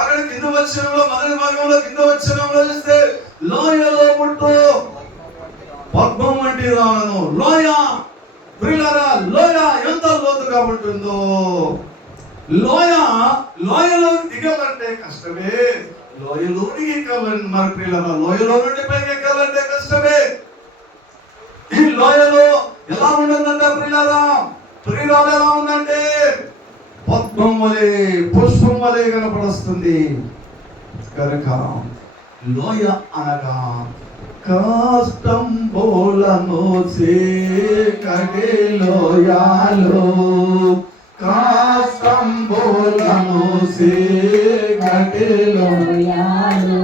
అక్కడ కింద వచ్చడంలో మొదటి భాగంలో కింద వచ్చడంలో చూస్తే లోయలో పుట్టు. పద్మం అంటే దానను లోయ ప్రియులారా, లోయ ఎంత లోతుగా ఉంటుందో. లోయలో దిగాలంటే కష్టమే. లోయలోనికి ఎక్కాలంటే మరి ప్రియులారా, లోయలో నుండి పైకి ఎక్కాలంటే కష్టమే. ఈ లోయలో ఎలా ఉంటుందంటే ప్రియులారా, ప్రియురాలు ఎలా ఉందంటే పద్మం వలె పుష్పం వలె కనపడుస్తుంది. కనుక లోయ అనగా కష్టం బోలను సేకటి లోయాలో, కష్టం బోలను సేకటి లోయాలో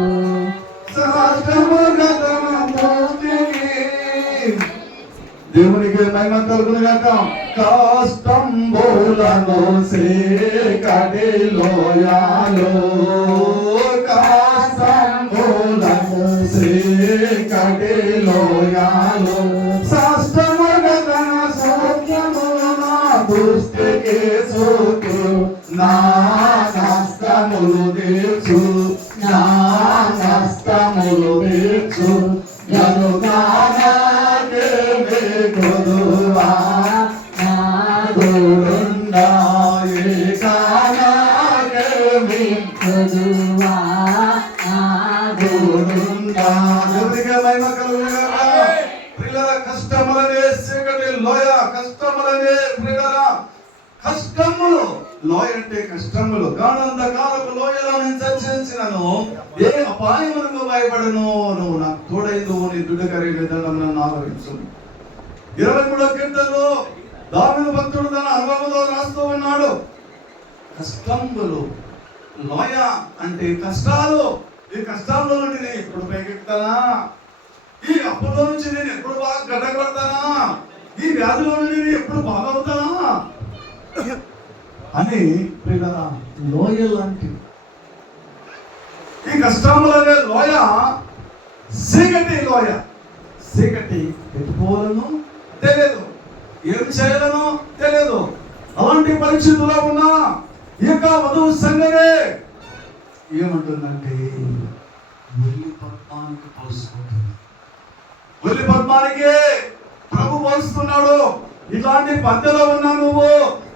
దేవునికి మహిమ కలుగును గాక. కష్టం బోలను సేకటి లోయాలో, కష్టం బోలను సేకటి లోయాలో సాష్టమగతన సౌఖ్యమున దృష్టికి సోకు నా కష్టములు తీర్చు, నా కష్టములు తీర్చు. కొదువా నా తోడుండా కొదువా నా తోడుండా. కష్టములనే చీకటి లోయ, కష్టములనే కష్టములు లోయ అంటే కష్టములు. గాఢంధకారపు లోయలో నేను చర్చించినను ఏ అపాయములకు భయపడను, నువ్వు నాకు తోడైదు, నీ దుడ్డకరి విధానం నన్ను ఆలోచించు. 23వ కీర్తనలో దావీదు భక్తుడు తన అనుభవంలో రాస్తూ ఉన్నాడు. కష్టములు లోయ అంటే కష్టాలు. ఈ కష్టాల్లో నుండి నేను ఎప్పుడు పైకెక్కుతానా, ఈ అప్పులో నుంచి నేను ఎప్పుడు బాగా గడ్డగడతానా, ఈ వ్యాధిలో నుండి నేను ఎప్పుడు బాగవుతానా అని ప్రియులారా లోయ లాంటి ఈ కష్టములనే లోయ చీకటి లోయ. చీకటి ఎటుపోలను తెలియదు, ఏం చేయాలనో తెలియదు. అలాంటి పరిస్థితుల్లో ఉన్నా ఈ యొక్క వధువు సంఘమే ఏమంటుందంటే ఒల్లి పద్మానికి పోసుకుంటుంది. ఒల్లి పద్మానికి ప్రభు పోస్తున్నాడు. ఇట్లాంటి పద్ధతిలో ఉన్నా, నువ్వు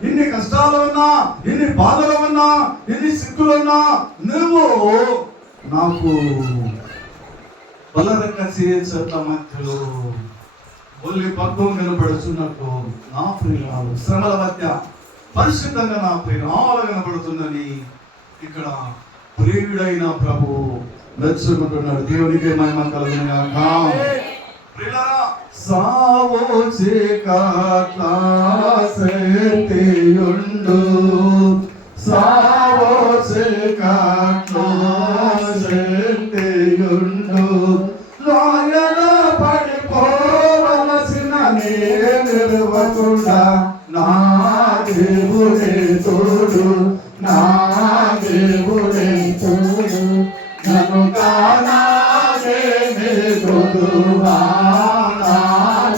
ఇన్ని కష్టాలు ఉన్నా, ఇన్ని బాధలు ఉన్నా, ఇన్ని సిక్కులు ఉన్నా, నువ్వు నాకు బలరక చెట్ల మధ్యలో ఒల్లి పద్మం కనబడుతున్నట్టు నా ప్రియురాలు శ్రమల మధ్య పరిశుద్ధంగా నా ప్రియురాలు కనబడుతుందని ఇక్కడ ప్రియుడైన ప్రభు మెచ్చుకుంటున్నాడు. దేవునికి మహిమ కలుగును గాక. ప్రియులారా, సావో చీకట్ల శక్తియుండు, సావో చీకట్ల శక్తియుండు. లోయల పడిపోవలసిన నిలవకుండా నా దేవుడే తోడు, నా దేవుడే తోడు. నన్ను కానాగే తోడువా నా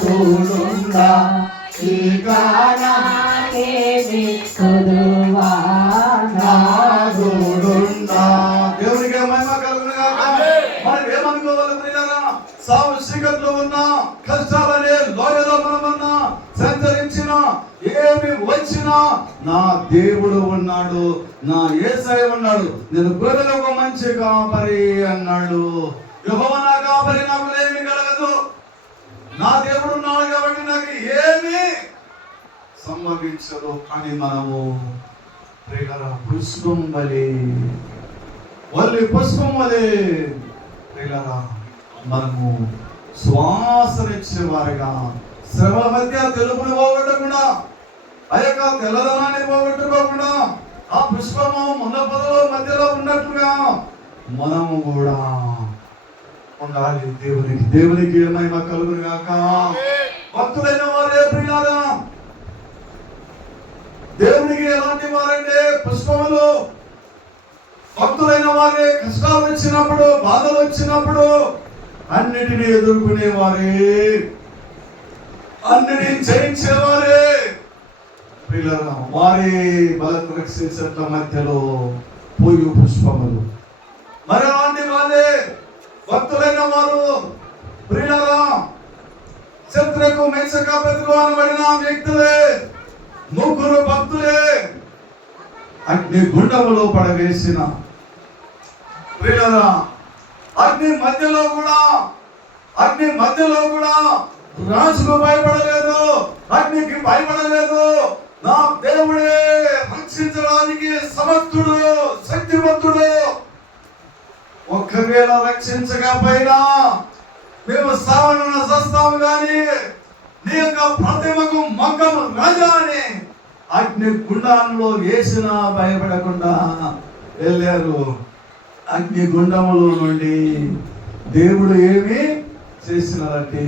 తోడుండా, ఈ కానాగే తోడువా నా తోడుండా. దేవునికి మహిమ కలుగును గాక. మనం ఏమనుకోవాలి ప్రియులారా, సావు చీకట్లో ఉన్నా, కష్టాలనే లోయలో మనమన్నా సంచరించిన, ఏమి వచ్చినా నా దేవుడు ఉన్నాడు, నా యేసయ్య ఉన్నాడు. నేను గొర్రెలకు మంచి కాపరి అన్నాడు. యెహోవా నా కాపరి, నాకు ఏమి కలగదు. నా దేవుడు ఉన్నాడు కాబట్టి నాకు ఏమి సంభవించదు అని మనము ప్రియులారా పుష్పం వలె వల్లి పుష్పం వలె ప్రియులారా మనము శ్వాసనిచ్చే వారిగా శ్రమల మధ్య తెలుపుని పోగొట్టకుండా ఆ యొక్క తెల్లదనాన్ని పోగొట్టుకోకుండా ఆ పుష్పము మున్న పొదలో మధ్యలో ఉన్నట్లుగా మనము కూడా ఉండాలి. దేవునికి మహిమ కలుగును గాక. భక్తులైన వారే ప్రియులారా దేవునికి ఎలాంటి వారంటే పుష్పములు. భక్తులైన వారే కష్టాలు వచ్చినప్పుడు బాధలు వచ్చినప్పుడు అన్నిటినీ ఎదుర్కొనే వారే, అన్నిటిని జయించేవారే ప్రియులారా వారి బలకు రక్షించట్ల మధ్యలో పోయి పుష్పములు. మరి అలాంటి వాళ్ళే భక్తులైన వారు ప్రియులారా శత్రుకు మేషక బెదకు అనబడిన వ్యక్తులే, ముగ్గురు భక్తులే అగ్ని గుండములో పడవేసిన ప్రియులారా అగ్ని మధ్యలో కూడా రాజుకు భయపడలేదు, అగ్నికి భయపడలేదు. నా దేవుడే రక్షించడానికి సమర్థుడు, శక్తివంతుడు. ఒక్కవేళ రక్షించకపోయినా మేము సావన సస్తాము గాని నీ యొక్క ప్రతిమకు మొక్కము రాజా అని అగ్ని గుండంలో వేసినా భయపడకుండా వెళ్ళారు. అగ్ని గుండములో నుండి దేవుడు ఏమి చేసినారంటే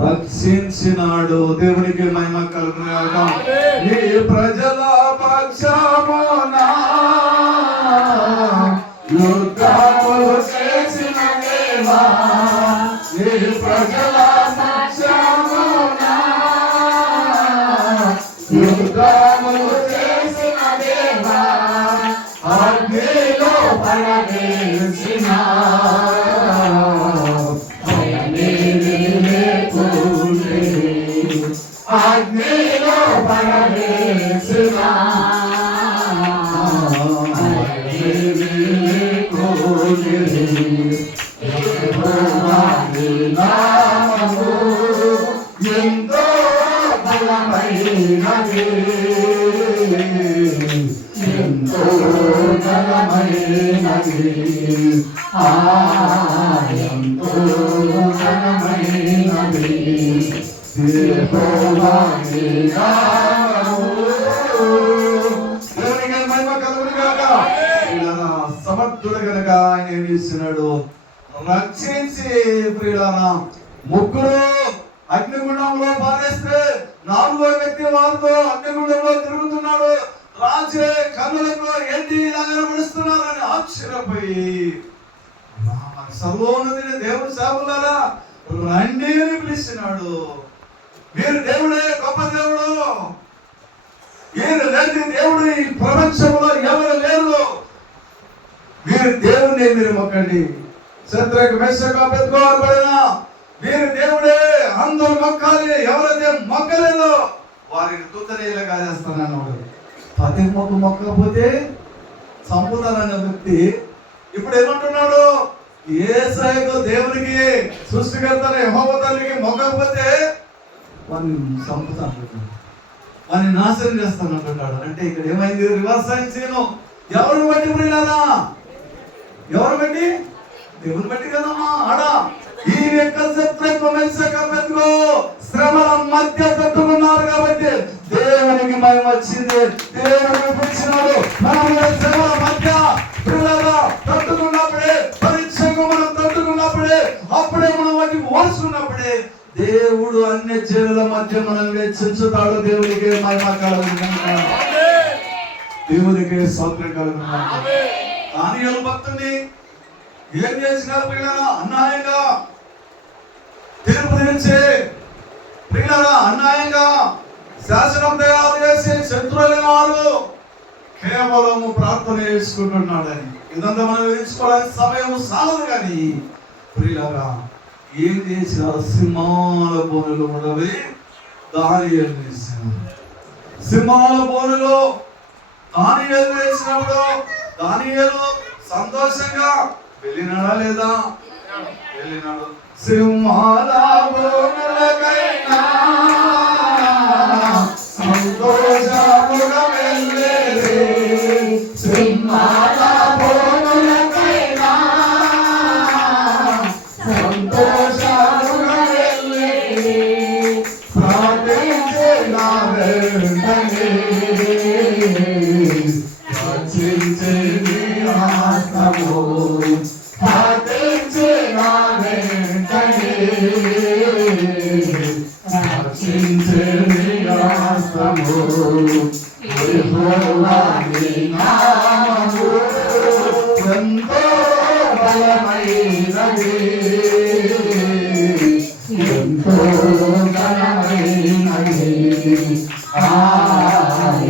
రక్షించినాడు. దేవునికి మహిమ కలుగుగాక. నీ ప్రజల పక్షమున యుద్ధములు చేసిన దేవా, నీ ప్రజల పక్షమున యుద్ధములు చేసిన దేవా, అగ్నిలో పడవేసిన అగ్నిలో పడవేసిన ఎంతో బలమైనది, ఎంతో బలమైనది, ఎంతో బలమైనది సమర్థుడు కనుక ఆయన ఏం చేస్తున్నాడు రక్షించి ప్రియులారా ముగ్గురు అగ్నిగుండంలో పారేస్తే నాలుగో వ్యక్తి వారితో అగ్నిగుండంలో తిరుగుతున్నాడు. రాజే కన్నులకు ఏంటి ఇలా నిలబడుస్తున్నారని ఆశ్చర్యపోయి సర్వోన్నతిని దేవుడు సేవలారా రండి అని పిలిచినాడు. మీరు దేవుడే గొప్ప దేవుడు, ఈయన లేని దేవుడు ఈ ప్రపంచంలో ఎవరు లేరు. మీరు దేవుడిని మీరు మొక్కండి. శత్రుకు మేషక బెదకు అనబడిన మీరు దేవుడే, అందరూ మొక్కాలి. ఎవరైతే మొక్కలేదు వారిని తుత్తరీలుగా చేస్తానన్నాడు. పది మొక్కకపోతే చంపుతానన్న వ్యక్తి ఇప్పుడు ఏమంటున్నాడు? యేసయ్యకు దేవునికి సృష్టికర్తన యెహోవా తండ్రికి మొక్కకపోతే వారిని చంపుతాను, వారిని నాశనం చేస్తాను అంటున్నాడు. అంటే ఇక్కడ ఏమైంది? రివర్స్ సైన్సీను ఎవరిని బట్టి ప్రియులారా? ఎవరు బట్టి? దేవుని బట్టి కదమ్మా. ఆడ ఈ యొక్క శత్రుకు మేషక బెదకు శ్రమల మధ్య తట్టుకున్నారు కాబట్టి దేవునికి మహిమ వచ్చింది. దేవునికి పిలిచినాడు. మనం శ్రమల మధ్య ప్రియులారా తట్టుకున్నప్పుడే, పరీక్షకు మనం తట్టుకున్నప్పుడే, అప్పుడే మనం వాటిని ఓర్చుకున్నప్పుడే దేవుడు అన్ని జనుల మధ్య మనం వెచ్చించుతాడు. దేవునికి మహిమ కలుగును, దేవునికి స్తోత్రం కలుగును. దానియేలు భక్తుని ఏం చేసినారు ప్రియులారా? అన్యాయంగా తీర్పు తీర్చి ప్రియులారా అన్యాయంగా శాసనం తయారు చేసి శత్రువులైన వారు కేవలము ప్రార్థన చేసుకుంటున్నాడని ఇదంతా మనం విధించుకోవడానికి సమయం సాలదు. కానీ ప్రియులారా ఏం చేసినారు? సింహాల బోనులు ఉండవి దానియేలు చేసినారు. సింహాల బోనులో దానియేలు వేసినప్పుడు దానియేలు సంతోషంగా వెళ్ళినాడా లేదా? వెళ్ళినాడు. సింహాల బోనులకైనా సంతోషముగా వెళ్ళేది, సింహాల బోనులకైనా బలమైనది, ఎంతో ఘనమైనది,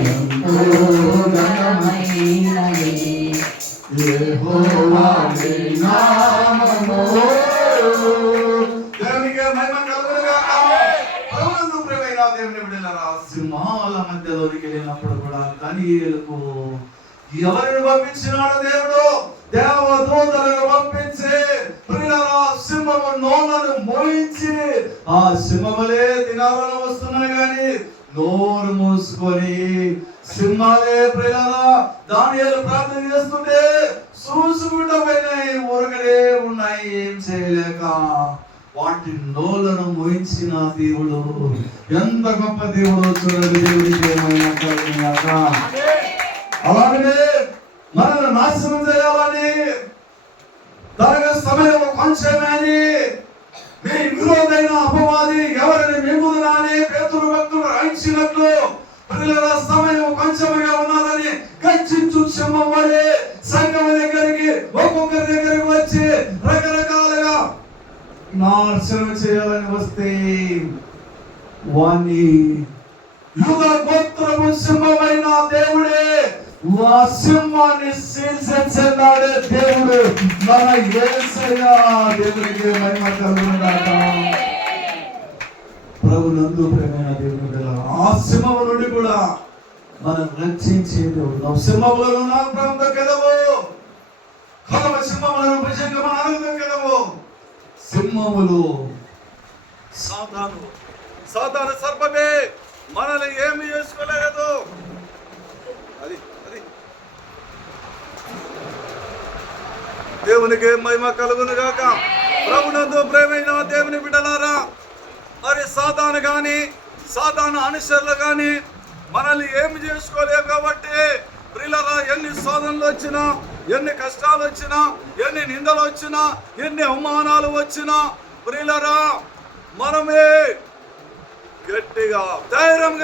ఎంతో ఘనమైనది యెహోవా నీ నామము. దేవునికి మహిమ కలుగును గాక. ప్రభువునందు ప్రియమైన దేవుని బిడ్డలారా, సింహాల మధ్యలోనికి వెళ్ళినప్పుడు కూడా దానియేలుకు ఎవరిని పంపించినాడు దేవుడు? దేవదూతలను పంపించి ప్రియులారా సింహము నోళ్ళను మోయించి ఆ సింహములే దినాలను వస్తున్నాయి కానీ నోరు మూసుకొని సింహాలే ప్రియులారా దానియేలు ప్రార్థన చేస్తుంటే చూసుకుంటూ పోయినాయి, ఊరకడే ఉన్నాయి, ఏం చేయలేక వాటి నోళ్ళను మోయించిన దేవుడు ఎంత గొప్ప దేవుడు చూడండి. దేవుడికి ఏమైనా కలుగునాక. అలాగే మనల్ని నాశనం చేయాలని తనకు సమయం కొంచెమని మీ విరోధైన అపవాది ఎవరిని మింగుదునని పేతురు భక్తుడు రాయించినట్లు ప్రజల సమయం కొంచెముగా ఉన్నదని గర్జించు సింహం వలె సంఘం దగ్గరికి ఒక్కొక్కరి దగ్గరికి వచ్చి రకరకాలుగా నాశనం చేయాలని వస్తే వాణ్ణి యూదా గోత్రము సింహమైన దేవుడే ఆ సింహాన్ని శీర్షించాడే దేవుడు మన యేసయ్య. దేవునికి మహిమ కలుగును గాక. ప్రభునందు ప్రియమైన దేవుని బిడ్డలారా, ఆ సింహము నుండి కూడా మనం రక్షించే దేవుడు. సింహములను నాగం దొక్కెదవు, కలవ సింహములను భుజంగము దొక్కెదవు. సింహములు సాతాను సర్పమే మనల్ని ఏమి చేసుకోలేదు. అది దేవునికి మహిమ కలుగును గాక. ప్రభునందు ప్రియమైన దేవుని బిడ్డలారా, మరి సాతాను గాని సాతాను అనుసరులు గాని మనల్ని ఏమి చేసుకోలేవు కాబట్టి ప్రియులారా, ఎన్ని శోధనలు వచ్చినా, ఎన్ని కష్టాలు వచ్చినా, ఎన్ని నిందలు వచ్చినా, ఎన్ని అవమానాలు వచ్చినా ప్రియులారా మనమే గట్టిగా ధైర్యం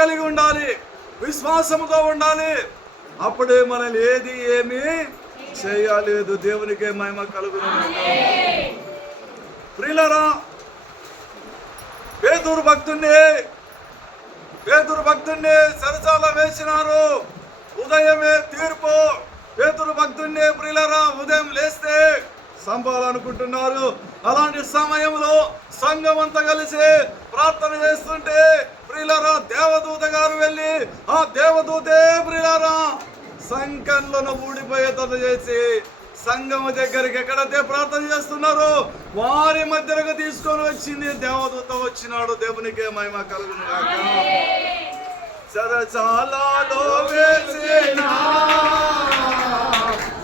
కలిగి ఉండాలి, విశ్వాసముతో ఉండాలి. అప్పుడే మనల్ని ఏది ఏమీ చేయలేదు. దేవునికే మహిమ కలుగును. ప్రియులారా, పేతురు భక్తుణ్ణి సరసాల వేసినారు. ఉదయమే తీర్పు. పేతురు భక్తుణ్ణి ప్రియులారా ఉదయం లేస్తే సంపాలనుకుంటున్నారు. అలాంటి సమయంలో సంఘం అంతా కలిసి ప్రార్థన చేస్తుంటే ప్రియులారా దేవదూత గారు వెళ్ళి ఆ దేవదూతే ప్రియులారా సంఘంలో ఊడిపోయేటట్టు చేసి సంఘం దగ్గరికి ఎక్కడైతే ప్రార్థన చేస్తున్నారు వారి మధ్యలోకి తీసుకొని వచ్చింది దేవదూత వచ్చినాడు. దేవునికే మహిమ కలుగును గాక. సరసాలలో వేసిన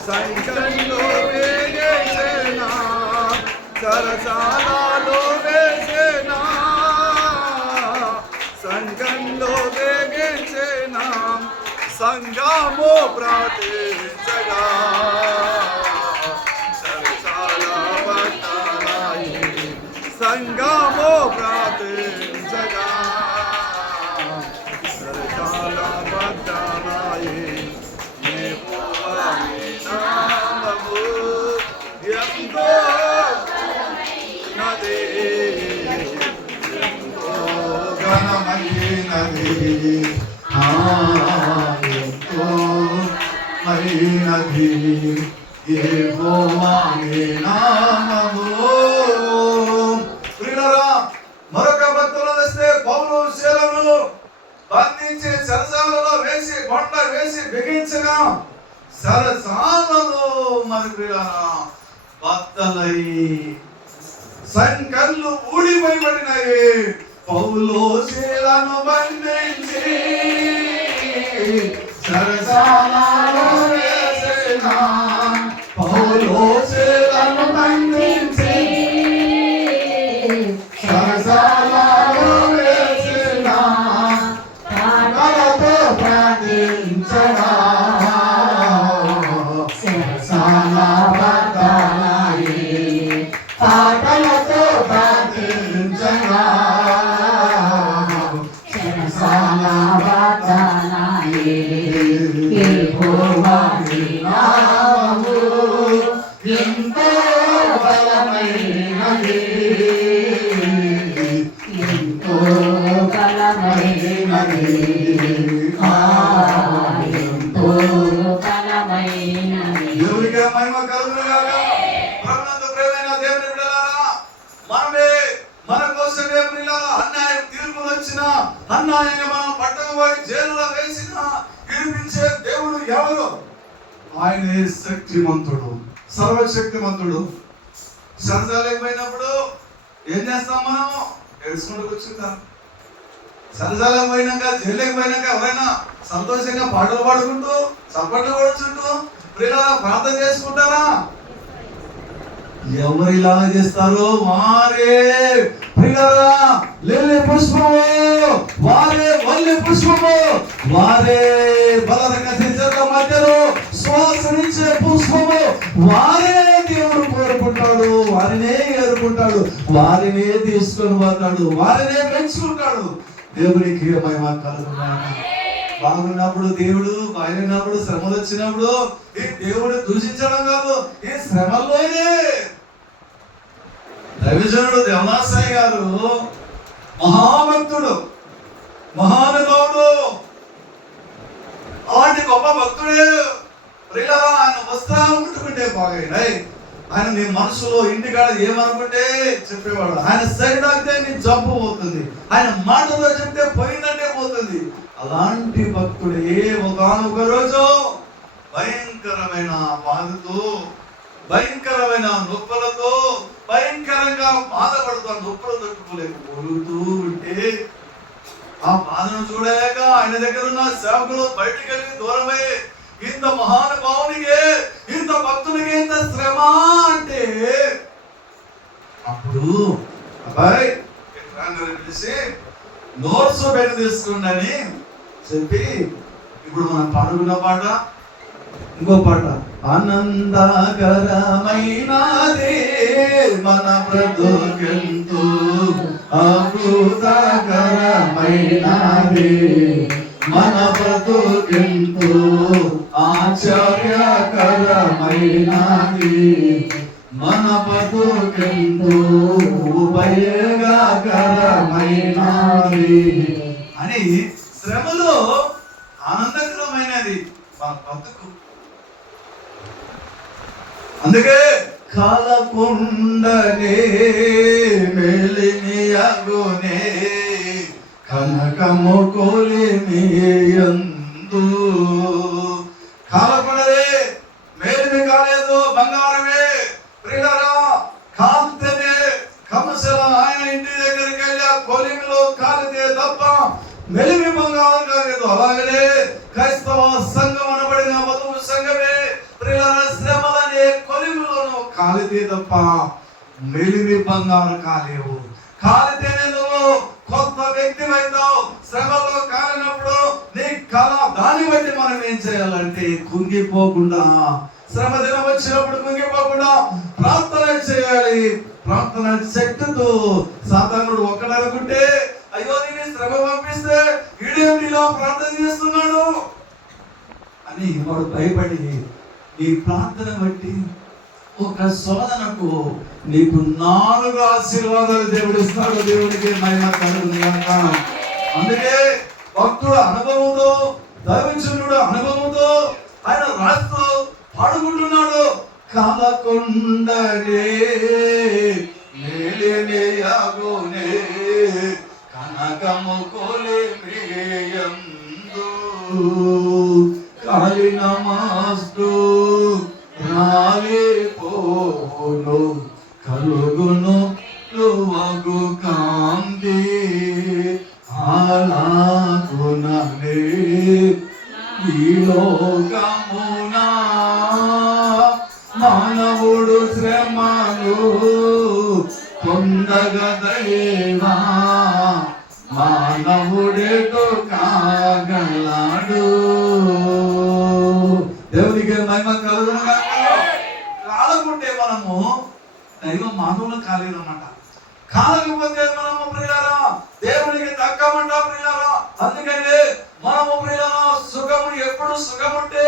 సంఘంలో వేసిన, సరసాలలో వేసిన సంఘంలో వేగించిన, సంఘము ప్రార్థించగా సరసాల పట్టణాయి, సంఘము ప్రార్థించగా సరసాల పట్టణాయి. నామము ఎంతో నది, ఎంతో ఘనమైనది, ఎంతో మైనది యెహోవా నీ నామము. ప్రియులారా, మరొక భక్తులు వస్తే పౌలు శీలను బంధించి సరసాలలో వేసి కొండ వేసి బిగించగా సరసాలలో మరి ప్రియులారా బద్దలై సంకళ్ళు ఊడిపోయినాయి. పౌలు శీలను బంధించి సరసాలలో వేసిన, పౌలు శీలను బంధించి సరసాలలో వేసిన, పాటలతో ప్రార్థించగా సరసాల బద్దలై, పాటలతో ప్రార్థించగా సరసాల బద్దలై. యెహోవా నీ నామము దేవునికి మహిమ కలుగును గాక. ప్రభునందు ప్రియమైన దేవుని బిడ్డలారా, మనమే మన కోసమే ప్రియులారా అన్యాయం తీర్పులు వచ్చిన, అన్యాయంగా మనం పట్టకపోయి జైలులో వేసిన విడిపించే దేవుడు ఎవరు? ఆయనే శక్తిమంతుడు, సర్వశక్తిమంతుడు. సరసాలేకపోయినప్పుడు ఏం చేస్తాం? మనం ఏడ్చుకుంటూ కూర్చుంటాం. సరసాలకు పోయినాక, జైలుకి పోయినాక ఎవరైనా సంతోషంగా పాటలు పాడుకుంటూ చప్పట్లు కొడుచుంటూ ప్రియులారా ప్రార్థన చేసుకుంటారా? ఎవరిలా చేస్తారో వారే ప్రియులారా లిల్లీ పుష్పము, వారే వల్లి పుష్పము, వారే బలరకల మధ్యలో శ్వాసనిచ్చే పుష్పము, వారే దేవుడు కోరుకుంటాడు, వారినే ఏరుకుంటాడు, వారినే తీసుకొని పోతాడు, వారినే పెంచుకుంటాడు. దేవునికి మహిమ కలుగును గాక. బాగున్నప్పుడు దేవుడు, బాగున్నప్పుడు శ్రమలు వచ్చినప్పుడు ఈ దేవుడు దూషించడం కాదు, ఈ శ్రమల్లోనే దైవజనుడు దేవదాసాయి గారు మహాభక్తుడు, మహానుభావుడు, అలాంటి గొప్ప భక్తుడే. ప్రియులారా ఆయన వస్త్రాలు ముట్టుకుంటే బాగైనాయి. ఆయన నీ మనసులో ఇంటికాడ ఏమనుకుంటే చెప్పేవాడు. ఆయన సైడ్ ఆగితే నీ జబ్బు పోతుంది, ఆయన మాటలో చెప్తే పోయిందంటే పోతుంది. అలాంటి భక్తుడే ఒకనొక రోజు భయంకరమైన బాధతో, భయంకరమైన నొప్పులతో, భయంకరంగా బాధపడుతూ నొప్పులు తట్టుకోలేకపోతూ ఉంటే ఆ బాధను చూడలేక ఆయన దగ్గర ఉన్న సేవకులు బయటికి వెళ్ళి దూరమై, ఇంత మహానుభావునికే, ఇంత భక్తునికి ఇంత శ్రమ అంటే అప్పుడు అబ్బాయి పిలిచి నోట్స్ బయట తీసుకుండని చెప్పి ఇప్పుడు మనం పాడుకున్న పాట ఇంకో పాట, ఆనందకరమైనదే మన బ్రతుకెంతో అద్భుతకరమైనదే, మన బ్రతుకెంతో ఆశ్చర్యకరమైనది, మన బ్రతుకెంతో ఉపయోగకరమైనది అని శ్రమలో ఆనందకరమైనది మన బ్రతుకు. అందుకే కాలకుండనే మెలినియగునే కనకము కొలిమియందు, కాలకుండనే మేలిమి కాలేదు, బంగారమే ప్రియులారా, కాంతనే కమసల ఆయన ఇంటి దగ్గరికి వెళ్ళి కొలిమిలో కాలితే తప్ప మెలిమి బంగారం కాలేదు. అలాగనే క్రైస్తవ సంఘం అనబడిన వధువు సంఘమే ప్రియులారా శ్రమలనే కొలిమిలోను కాలితే తప్ప మెలిమి బంగారం కాలేవు. కాలితేనే నువ్వు కొత్త వ్యక్తి అవుతావు. శ్రమలో కాలినప్పుడు నీ కళ దాన్ని బట్టి మనం ఏం చేయాలంటే కుంగిపోకుండా, శ్రమ దినం వచ్చినప్పుడు కుంగిపోకుండా ప్రార్థన చేయాలి. ప్రార్థన శక్తితో సాధారణుడు ఒక్కడనుకుంటే అయ్యో నేను శ్రమ పంపిస్తే వీడేమిటి ఇలా ప్రార్థన చేస్తున్నాడు అని వాడు భయపడి నీ ప్రార్థన బట్టి ఒక శోధనకు నీకు 4 ఆశీర్వాదాలు దేవుడు ఇస్తాడు. దేవుడికి మహిమ కలుగును గాక. అందుకే భక్తుడు అనుభవంతో, దైవజనుడు అనుభవంతో ఆయన రాస్తూ పాడుకుంటున్నాడు, కాలకుండనే మేలిమియగునే కనకము కొలిమియందు, కాలిన మాస్తు రాలిపోను కలుగును లువగు కాంతి, అలాగుననే ఈ లోకమునా మానవుడు శ్రమను పొందగదైవా, మానవుడేటో కాగలాడు. దేవునికి మహిమ కలుగును గాక. కాలకుంటే మనము దైవం మానవులు కాలేదన్నమాట. కాలకపోతే మనము ప్రియులారా దేవునికి దక్కమంట ప్రియులారా. అందుకని మనము ప్రియులారా సుఖము ఎప్పుడు సుఖముంటే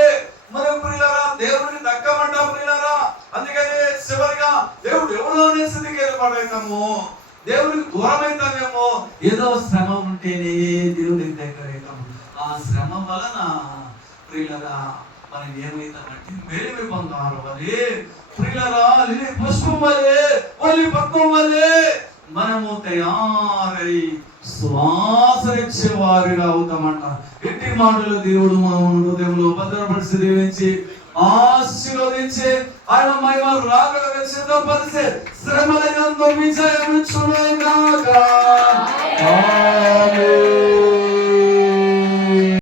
మనం ప్రియులారా దేవునికి దక్కమంట ప్రియులారా. అందుకని చివరిగా దేవుడు ఎవరోనే స్థితికి వెళ్ళిపడతాము, దేవునికి దూరం అవుతామేమో. ఏదో శ్రమ ఉంటేనే దేవునికి దగ్గర అవుతాము. ఆ శ్రమ వలన ప్రియులారా మనం ఏమైతామంటే మేలిమి బంగారు వలె, ప్రియులరా లిలి పుష్పం వలె, ఒలి పద్మం వలె మనము తయారై సువాసనిచ్చే వారిగా అవుతామంట. ఎట్టి మాటలు దేవుడు మన హృదయంలో భద్రపరిచి దీవించి ఆశీర్వదించి ఆయన మహిమ రాకడగా సిద్ధపరిచే శ్రమల యందు విజయం ఇచ్చును గాక. ఆమేన్.